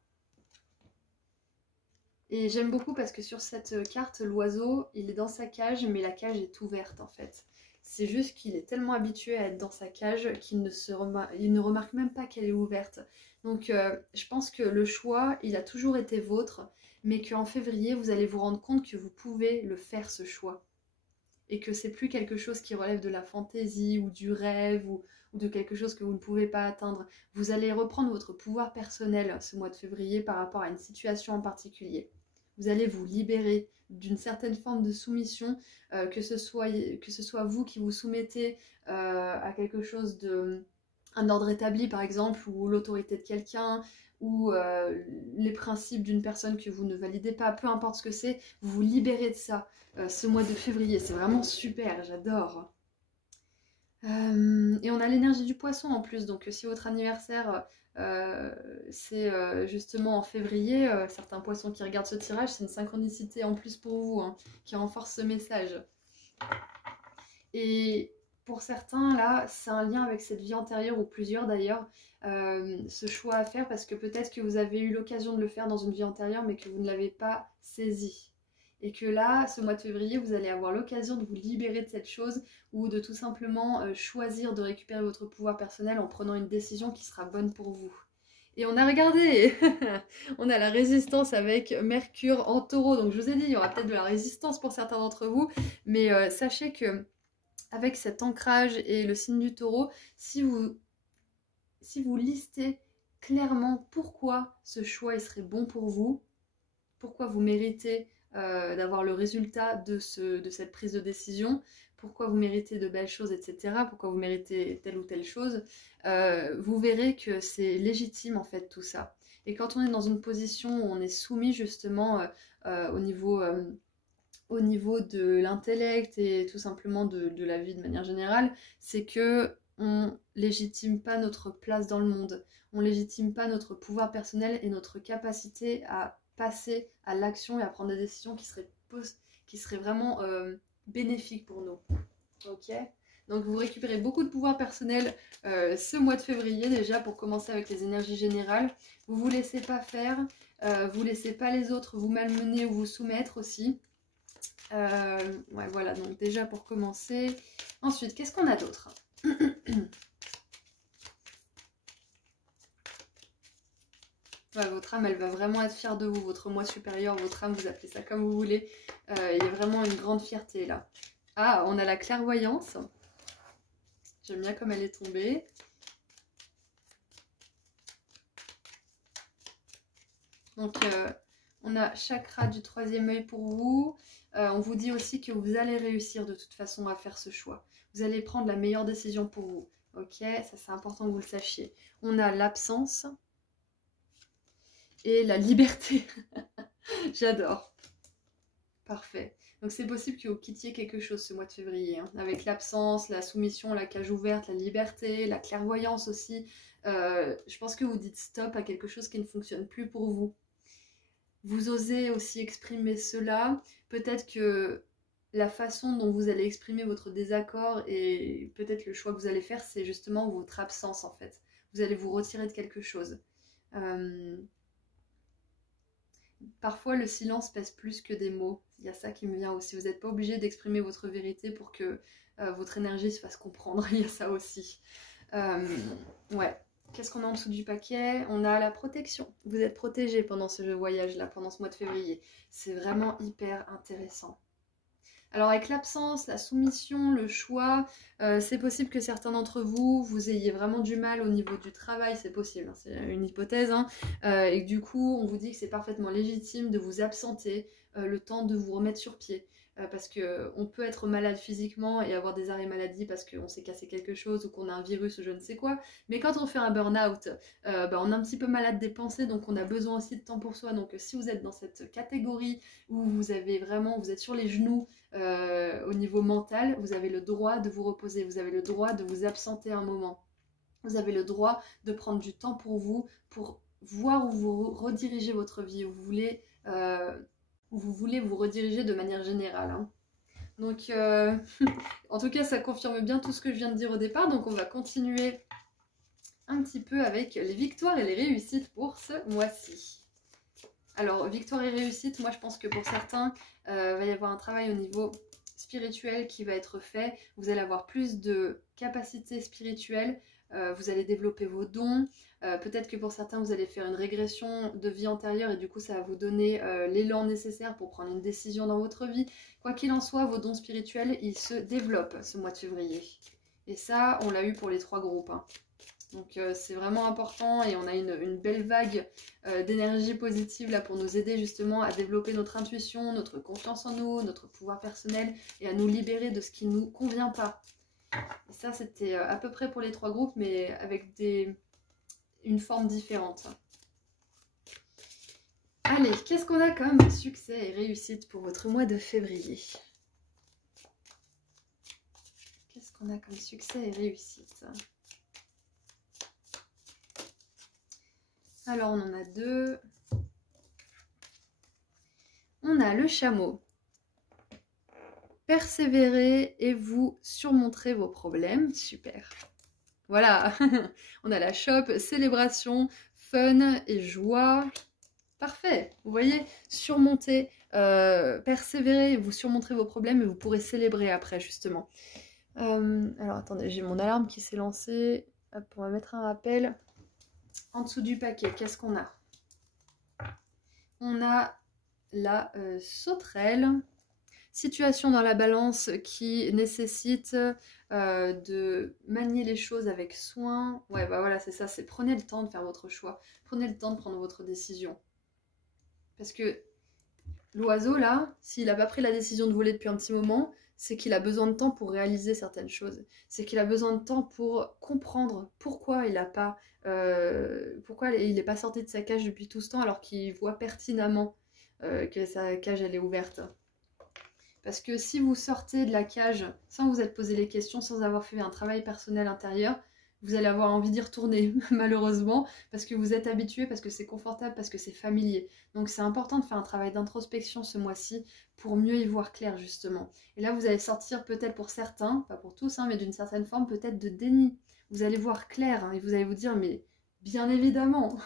Et j'aime beaucoup parce que sur cette carte, l'oiseau, il est dans sa cage, mais la cage est ouverte en fait. C'est juste qu'il est tellement habitué à être dans sa cage qu'il ne remarque même pas qu'elle est ouverte. Donc je pense que le choix, il a toujours été vôtre, mais qu'en février, vous allez vous rendre compte que vous pouvez le faire ce choix. Et que c'est plus quelque chose qui relève de la fantaisie ou du rêve ou de quelque chose que vous ne pouvez pas atteindre. Vous allez reprendre votre pouvoir personnel ce mois de février par rapport à une situation en particulier. Vous allez vous libérer d'une certaine forme de soumission, que ce soit vous qui vous soumettez à quelque chose de... un ordre établi par exemple, ou l'autorité de quelqu'un, ou les principes d'une personne que vous ne validez pas, peu importe ce que c'est, vous vous libérez de ça ce mois de février. C'est vraiment super, j'adore. Et on a l'énergie du poisson en plus, donc si votre anniversaire c'est justement en février, certains poissons qui regardent ce tirage, c'est une synchronicité en plus pour vous, hein, qui renforce ce message. Et pour certains, là, c'est un lien avec cette vie antérieure, ou plusieurs d'ailleurs, ce choix à faire, parce que peut-être que vous avez eu l'occasion de le faire dans une vie antérieure, mais que vous ne l'avez pas saisi. Et que là, ce mois de février, vous allez avoir l'occasion de vous libérer de cette chose, ou de tout simplement choisir de récupérer votre pouvoir personnel en prenant une décision qui sera bonne pour vous. Et on a regardé, on a la résistance avec Mercure en taureau, donc je vous ai dit, il y aura peut-être de la résistance pour certains d'entre vous, mais sachez que avec cet ancrage et le signe du taureau, si vous listez clairement pourquoi ce choix il serait bon pour vous, pourquoi vous méritez d'avoir le résultat de cette prise de décision, pourquoi vous méritez de belles choses, etc., pourquoi vous méritez telle ou telle chose, vous verrez que c'est légitime en fait tout ça. Et quand on est dans une position où on est soumis justement au niveau de l'intellect et tout simplement de la vie de manière générale, c'est que on légitime pas notre place dans le monde, on légitime pas notre pouvoir personnel et notre capacité à passer à l'action et à prendre des décisions qui seraient vraiment bénéfiques pour nous. Ok ? Donc vous récupérez beaucoup de pouvoir personnel ce mois de février déjà pour commencer avec les énergies générales. Vous vous laissez pas faire, vous laissez pas les autres vous malmener ou vous soumettre aussi. Ouais, voilà, donc déjà pour commencer. Ensuite, qu'est-ce qu'on a d'autre? Ouais, votre âme, elle va vraiment être fière de vous. Votre moi supérieur, votre âme, vous appelez ça comme vous voulez. Il y a vraiment une grande fierté là. Ah, on a la clairvoyance. J'aime bien comme elle est tombée. Donc, on a chakra du troisième œil pour vous. On vous dit aussi que vous allez réussir de toute façon à faire ce choix. Vous allez prendre la meilleure décision pour vous. Ok, ça c'est important que vous le sachiez. On a l'absence et la liberté. J'adore. Parfait. Donc c'est possible que vous quittiez quelque chose ce mois de février, hein, avec l'absence, la soumission, la cage ouverte, la liberté, la clairvoyance aussi. Je pense que vous dites stop à quelque chose qui ne fonctionne plus pour vous. Vous osez aussi exprimer cela. Peut-être que la façon dont vous allez exprimer votre désaccord et peut-être le choix que vous allez faire, c'est justement votre absence en fait. Vous allez vous retirer de quelque chose. Parfois, le silence pèse plus que des mots. Il y a ça qui me vient aussi. Vous n'êtes pas obligé d'exprimer votre vérité pour que votre énergie se fasse comprendre. Il y a ça aussi. Ouais. Qu'est-ce qu'on a en dessous du paquet? On a la protection. Vous êtes protégé pendant ce voyage-là, pendant ce mois de février. C'est vraiment hyper intéressant. Alors avec l'absence, la soumission, le choix, c'est possible que certains d'entre vous, vous ayez vraiment du mal au niveau du travail, c'est possible, hein, c'est une hypothèse, hein, et que du coup on vous dit que c'est parfaitement légitime de vous absenter le temps de vous remettre sur pied. Parce qu'on peut être malade physiquement et avoir des arrêts maladie parce qu'on s'est cassé quelque chose ou qu'on a un virus ou je ne sais quoi. Mais quand on fait un burn-out, on est un petit peu malade des pensées, donc on a besoin aussi de temps pour soi. Donc si vous êtes dans cette catégorie où vous êtes sur les genoux au niveau mental, vous avez le droit de vous reposer, vous avez le droit de vous absenter un moment. Vous avez le droit de prendre du temps pour vous, pour voir où vous redirigez votre vie, où vous voulez vous rediriger de manière générale, hein. Donc, en tout cas, ça confirme bien tout ce que je viens de dire au départ. Donc, on va continuer un petit peu avec les victoires et les réussites pour ce mois-ci. Alors, victoire et réussite, moi je pense que pour certains, va y avoir un travail au niveau spirituel qui va être fait. Vous allez avoir plus de capacités spirituelles, vous allez développer vos dons. Peut-être que pour certains, vous allez faire une régression de vie antérieure et du coup, ça va vous donner l'élan nécessaire pour prendre une décision dans votre vie. Quoi qu'il en soit, vos dons spirituels, ils se développent ce mois de février. Et ça, on l'a eu pour les 3 groupes, hein. Donc c'est vraiment important et on a une belle vague d'énergie positive là pour nous aider justement à développer notre intuition, notre confiance en nous, notre pouvoir personnel et à nous libérer de ce qui ne nous convient pas. Et ça c'était à peu près pour les 3 groupes mais avec une forme différente. Allez, qu'est-ce qu'on a comme succès et réussite pour votre mois de février? Qu'est-ce qu'on a comme succès et réussite? Alors, on en a 2. On a le chameau. Persévérez et vous surmonterez vos problèmes. Super. Voilà. On a la chope, célébration, fun et joie. Parfait. Vous voyez, surmonter, persévérer, vous surmonterez vos problèmes et vous pourrez célébrer après, justement. Alors, attendez, j'ai mon alarme qui s'est lancée. Hop, on va mettre un rappel. En dessous du paquet, qu'est-ce qu'on a? On a la sauterelle. Situation dans la balance qui nécessite de manier les choses avec soin. Ouais, bah voilà, c'est ça, c'est prenez le temps de faire votre choix. Prenez le temps de prendre votre décision. Parce que l'oiseau, là, s'il n'a pas pris la décision de voler depuis un petit moment, c'est qu'il a besoin de temps pour réaliser certaines choses. C'est qu'il a besoin de temps pour comprendre pourquoi il n'a pas... pourquoi il n'est pas sorti de sa cage depuis tout ce temps alors qu'il voit pertinemment que sa cage elle est ouverte. Parce que si vous sortez de la cage sans vous être posé les questions, sans avoir fait un travail personnel intérieur, vous allez avoir envie d'y retourner, malheureusement, parce que vous êtes habitué, parce que c'est confortable, parce que c'est familier. Donc c'est important de faire un travail d'introspection ce mois-ci pour mieux y voir clair, justement. Et là, vous allez sortir peut-être pour certains, pas pour tous, hein, mais d'une certaine forme, peut-être de déni. Vous allez voir clair, hein, et vous allez vous dire, mais bien évidemment,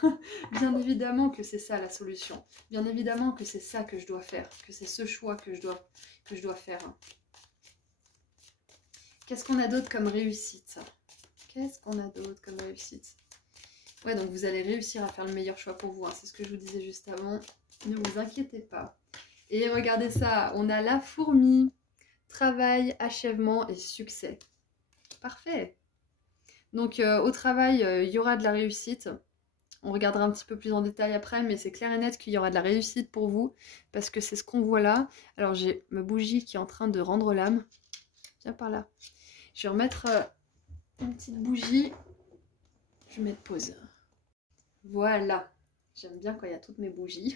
bien évidemment que c'est ça la solution. Bien évidemment que c'est ça que je dois faire, que c'est ce choix que je dois faire. Qu'est-ce qu'on a d'autre comme réussite? Qu'est-ce qu'on a d'autre comme réussite? Ouais, donc vous allez réussir à faire le meilleur choix pour vous, hein. C'est ce que je vous disais juste avant. Ne vous inquiétez pas. Et regardez ça, on a la fourmi. Travail, achèvement et succès. Parfait. Donc au travail, il y aura de la réussite. On regardera un petit peu plus en détail après, mais c'est clair et net qu'il y aura de la réussite pour vous, parce que c'est ce qu'on voit là. Alors j'ai ma bougie qui est en train de rendre l'âme. Viens par là. Je vais remettre une petite bougie. Je vais mettre pause. Voilà. J'aime bien quand il y a toutes mes bougies.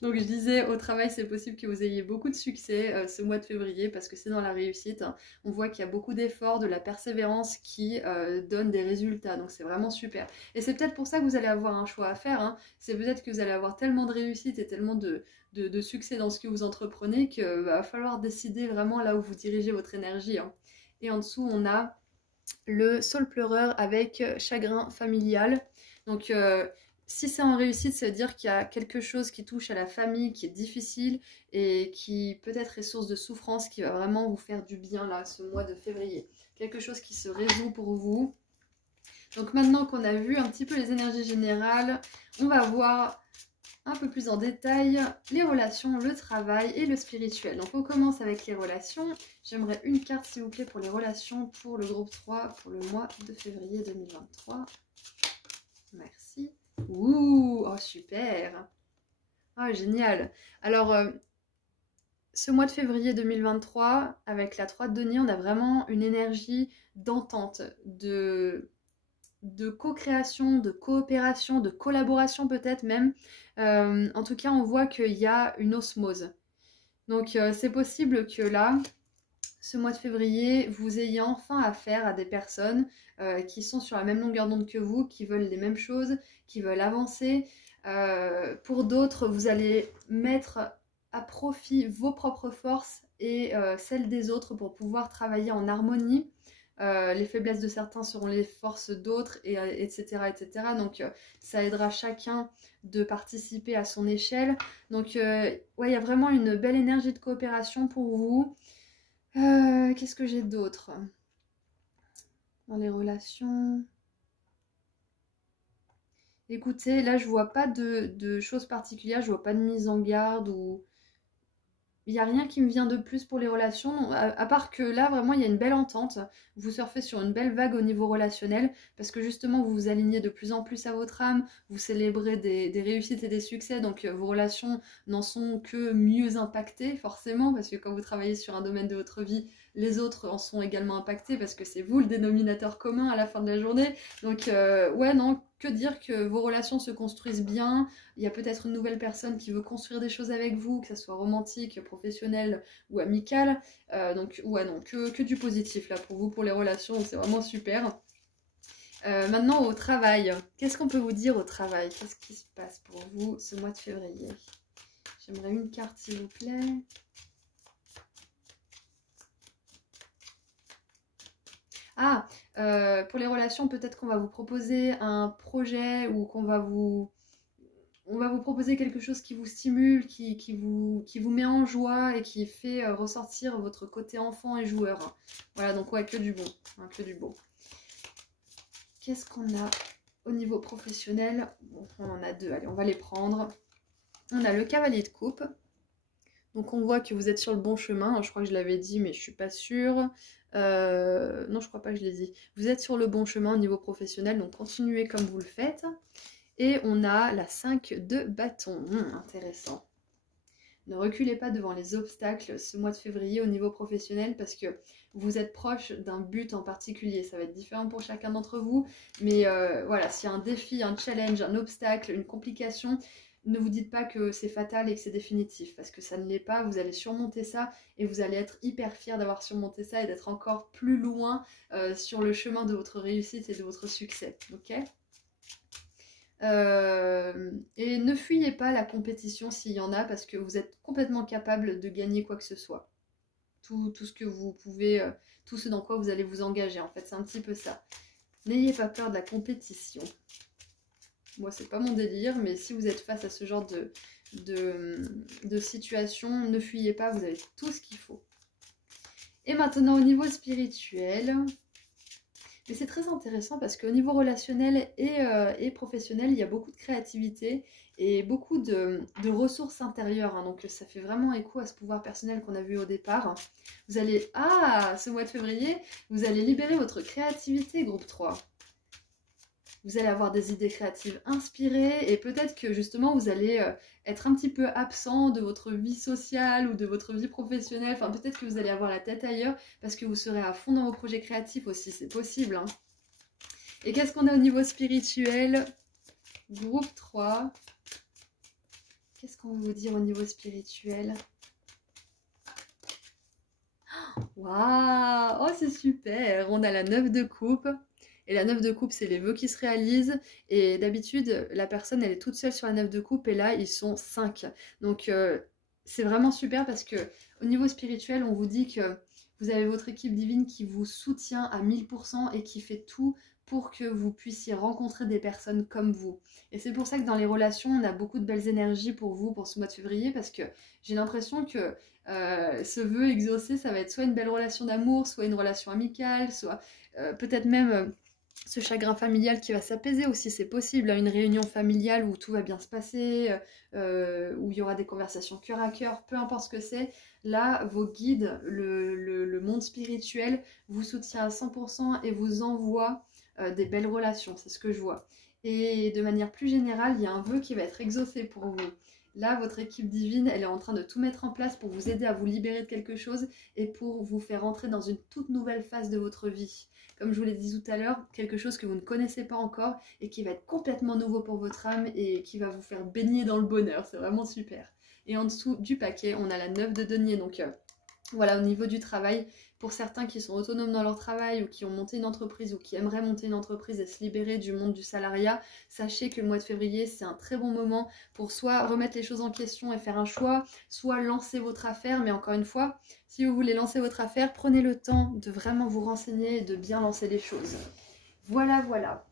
Donc je disais, au travail, c'est possible que vous ayez beaucoup de succès ce mois de février parce que c'est dans la réussite. On voit qu'il y a beaucoup d'efforts, de la persévérance qui donne des résultats. Donc c'est vraiment super. Et c'est peut-être pour ça que vous allez avoir un choix à faire, hein. C'est peut-être que vous allez avoir tellement de réussite et tellement de succès dans ce que vous entreprenez qu'il va falloir décider vraiment là où vous dirigez votre énergie, hein. Et en dessous, on a le saule pleureur avec chagrin familial. Donc si c'est en réussite, ça veut dire qu'il y a quelque chose qui touche à la famille, qui est difficile et qui peut-être est source de souffrance, qui va vraiment vous faire du bien là, ce mois de février. Quelque chose qui se résout pour vous. Donc maintenant qu'on a vu un petit peu les énergies générales, on va voir un peu plus en détail les relations, le travail et le spirituel. Donc on commence avec les relations. J'aimerais une carte s'il vous plaît pour les relations pour le groupe 3 pour le mois de février 2023. Merci. Ouh, oh super. Ah, génial. Alors, ce mois de février 2023, avec la 3 de denier, on a vraiment une énergie d'entente, de co-création, de coopération, de collaboration peut-être même. En tout cas, on voit qu'il y a une osmose. Donc, c'est possible que là, ce mois de février, vous ayez enfin affaire à des personnes qui sont sur la même longueur d'onde que vous, qui veulent les mêmes choses, qui veulent avancer. Pour d'autres, vous allez mettre à profit vos propres forces et celles des autres pour pouvoir travailler en harmonie. Les faiblesses de certains seront les forces d'autres, etc., etc. Donc ça aidera chacun de participer à son échelle. Donc ouais, il y a vraiment une belle énergie de coopération pour vous. Qu'est-ce que j'ai d'autre dans les relations? Écoutez, là je vois pas de choses particulières, je vois pas de mise en garde ou... Il n'y a rien qui me vient de plus pour les relations, à part que là, vraiment, il y a une belle entente. Vous surfez sur une belle vague au niveau relationnel, parce que justement, vous vous alignez de plus en plus à votre âme, vous célébrez des réussites et des succès, donc vos relations n'en sont que mieux impactées, forcément, parce que quand vous travaillez sur un domaine de votre vie, les autres en sont également impactés, parce que c'est vous le dénominateur commun à la fin de la journée. Donc, ouais, non, que dire que vos relations se construisent bien. Il y a peut-être une nouvelle personne qui veut construire des choses avec vous, que ce soit romantique, professionnel ou amical. Donc ouais, non, que du positif là pour vous, pour les relations, c'est vraiment super. Maintenant au travail, qu'est-ce qu'on peut vous dire au travail? Qu'est-ce qui se passe pour vous ce mois de février? J'aimerais une carte s'il vous plaît. Ah, pour les relations, peut-être qu'on va vous proposer un projet ou qu'on va vous... On va vous proposer quelque chose qui vous stimule, qui vous met en joie et qui fait ressortir votre côté enfant et joueur. Voilà, donc ouais, que du bon. Hein, que du beau. Qu'est-ce qu'on a au niveau professionnel? Bon, on en a deux, allez, on va les prendre. On a le cavalier de coupe. Donc on voit que vous êtes sur le bon chemin. Je crois que je l'avais dit, mais je suis pas sûre. Non, je crois pas que je l'ai dit. Vous êtes sur le bon chemin au niveau professionnel, donc continuez comme vous le faites. Et on a la 5 de bâton. Intéressant. Ne reculez pas devant les obstacles ce mois de février au niveau professionnel parce que vous êtes proche d'un but en particulier. Ça va être différent pour chacun d'entre vous. Mais voilà, s'il y a un défi, un challenge, un obstacle, une complication, ne vous dites pas que c'est fatal et que c'est définitif parce que ça ne l'est pas. Vous allez surmonter ça et vous allez être hyper fiers d'avoir surmonté ça et d'être encore plus loin sur le chemin de votre réussite et de votre succès. Ok ? Et ne fuyez pas la compétition s'il y en a parce que vous êtes complètement capable de gagner quoi que ce soit. Tout ce que vous pouvez, tout ce dans quoi vous allez vous engager en fait, c'est un petit peu ça. N'ayez pas peur de la compétition. Moi c'est pas mon délire, mais si vous êtes face à ce genre de situation, ne fuyez pas, vous avez tout ce qu'il faut. Et maintenant au niveau spirituel... Et c'est très intéressant parce qu'au niveau relationnel et professionnel, il y a beaucoup de créativité et beaucoup de ressources intérieures. Hein, donc ça fait vraiment écho à ce pouvoir personnel qu'on a vu au départ. Vous allez, ce mois de février, vous allez libérer votre créativité, groupe 3. Vous allez avoir des idées créatives inspirées et peut-être que justement vous allez être un petit peu absent de votre vie sociale ou de votre vie professionnelle. Enfin peut-être que vous allez avoir la tête ailleurs parce que vous serez à fond dans vos projets créatifs aussi, c'est possible. Hein. Et qu'est-ce qu'on a au niveau spirituel? Groupe 3. Qu'est-ce qu'on veut vous dire au niveau spirituel? Waouh! Oh c'est super! On a la 9 de coupe. Et la 9 de coupe, c'est les vœux qui se réalisent. Et d'habitude, la personne, elle est toute seule sur la 9 de coupe. Et là, ils sont 5. Donc, c'est vraiment super parce que au niveau spirituel, on vous dit que vous avez votre équipe divine qui vous soutient à 1000% et qui fait tout pour que vous puissiez rencontrer des personnes comme vous. Et c'est pour ça que dans les relations, on a beaucoup de belles énergies pour vous pour ce mois de février parce que j'ai l'impression que ce vœu exaucé, ça va être soit une belle relation d'amour, soit une relation amicale, soit peut-être même... ce chagrin familial qui va s'apaiser aussi, c'est possible, une réunion familiale où tout va bien se passer, où il y aura des conversations cœur à cœur, peu importe ce que c'est. Là, vos guides, le monde spirituel vous soutient à 100% et vous envoie des belles relations, c'est ce que je vois. Et de manière plus générale, il y a un vœu qui va être exaucé pour vous. Là, votre équipe divine, elle est en train de tout mettre en place pour vous aider à vous libérer de quelque chose et pour vous faire entrer dans une toute nouvelle phase de votre vie. Comme je vous l'ai dit tout à l'heure, quelque chose que vous ne connaissez pas encore et qui va être complètement nouveau pour votre âme et qui va vous faire baigner dans le bonheur. C'est vraiment super. Et en dessous du paquet, on a la 9 de denier. Donc voilà, au niveau du travail, Pour certains qui sont autonomes dans leur travail ou qui ont monté une entreprise ou qui aimeraient monter une entreprise et se libérer du monde du salariat, sachez que le mois de février, c'est un très bon moment pour soit remettre les choses en question et faire un choix, soit lancer votre affaire. Mais encore une fois, si vous voulez lancer votre affaire, prenez le temps de vraiment vous renseigner et de bien lancer les choses. Voilà, voilà.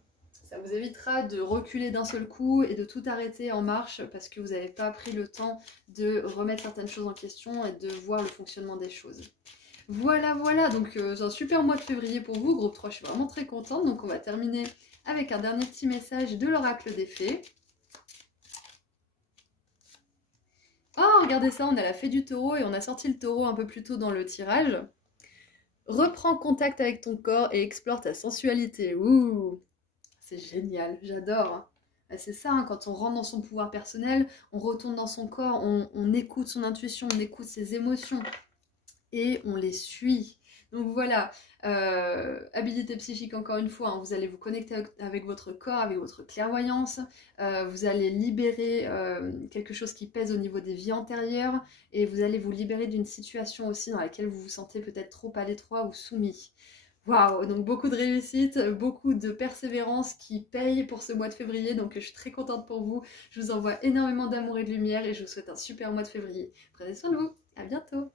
Ça vous évitera de reculer d'un seul coup et de tout arrêter en marche parce que vous n'avez pas pris le temps de remettre certaines choses en question et de voir le fonctionnement des choses. Voilà, voilà, donc c'est un super mois de février pour vous, groupe 3, je suis vraiment très contente. Donc on va terminer avec un dernier petit message de l'oracle des fées. Oh, regardez ça, on a la fée du taureau et on a sorti le taureau un peu plus tôt dans le tirage. Reprends contact avec ton corps et explore ta sensualité. Ouh, c'est génial, j'adore. C'est ça, hein, quand on rentre dans son pouvoir personnel, on retourne dans son corps, on écoute son intuition, on écoute ses émotions et on les suit. Donc voilà, habilité psychique encore une fois, hein, vous allez vous connecter avec votre corps, avec votre clairvoyance, vous allez libérer quelque chose qui pèse au niveau des vies antérieures et vous allez vous libérer d'une situation aussi dans laquelle vous vous sentez peut-être trop à l'étroit ou soumis. Waouh, donc beaucoup de réussite, beaucoup de persévérance qui paye pour ce mois de février, donc je suis très contente pour vous. Je vous envoie énormément d'amour et de lumière et je vous souhaite un super mois de février. Prenez soin de vous, à bientôt.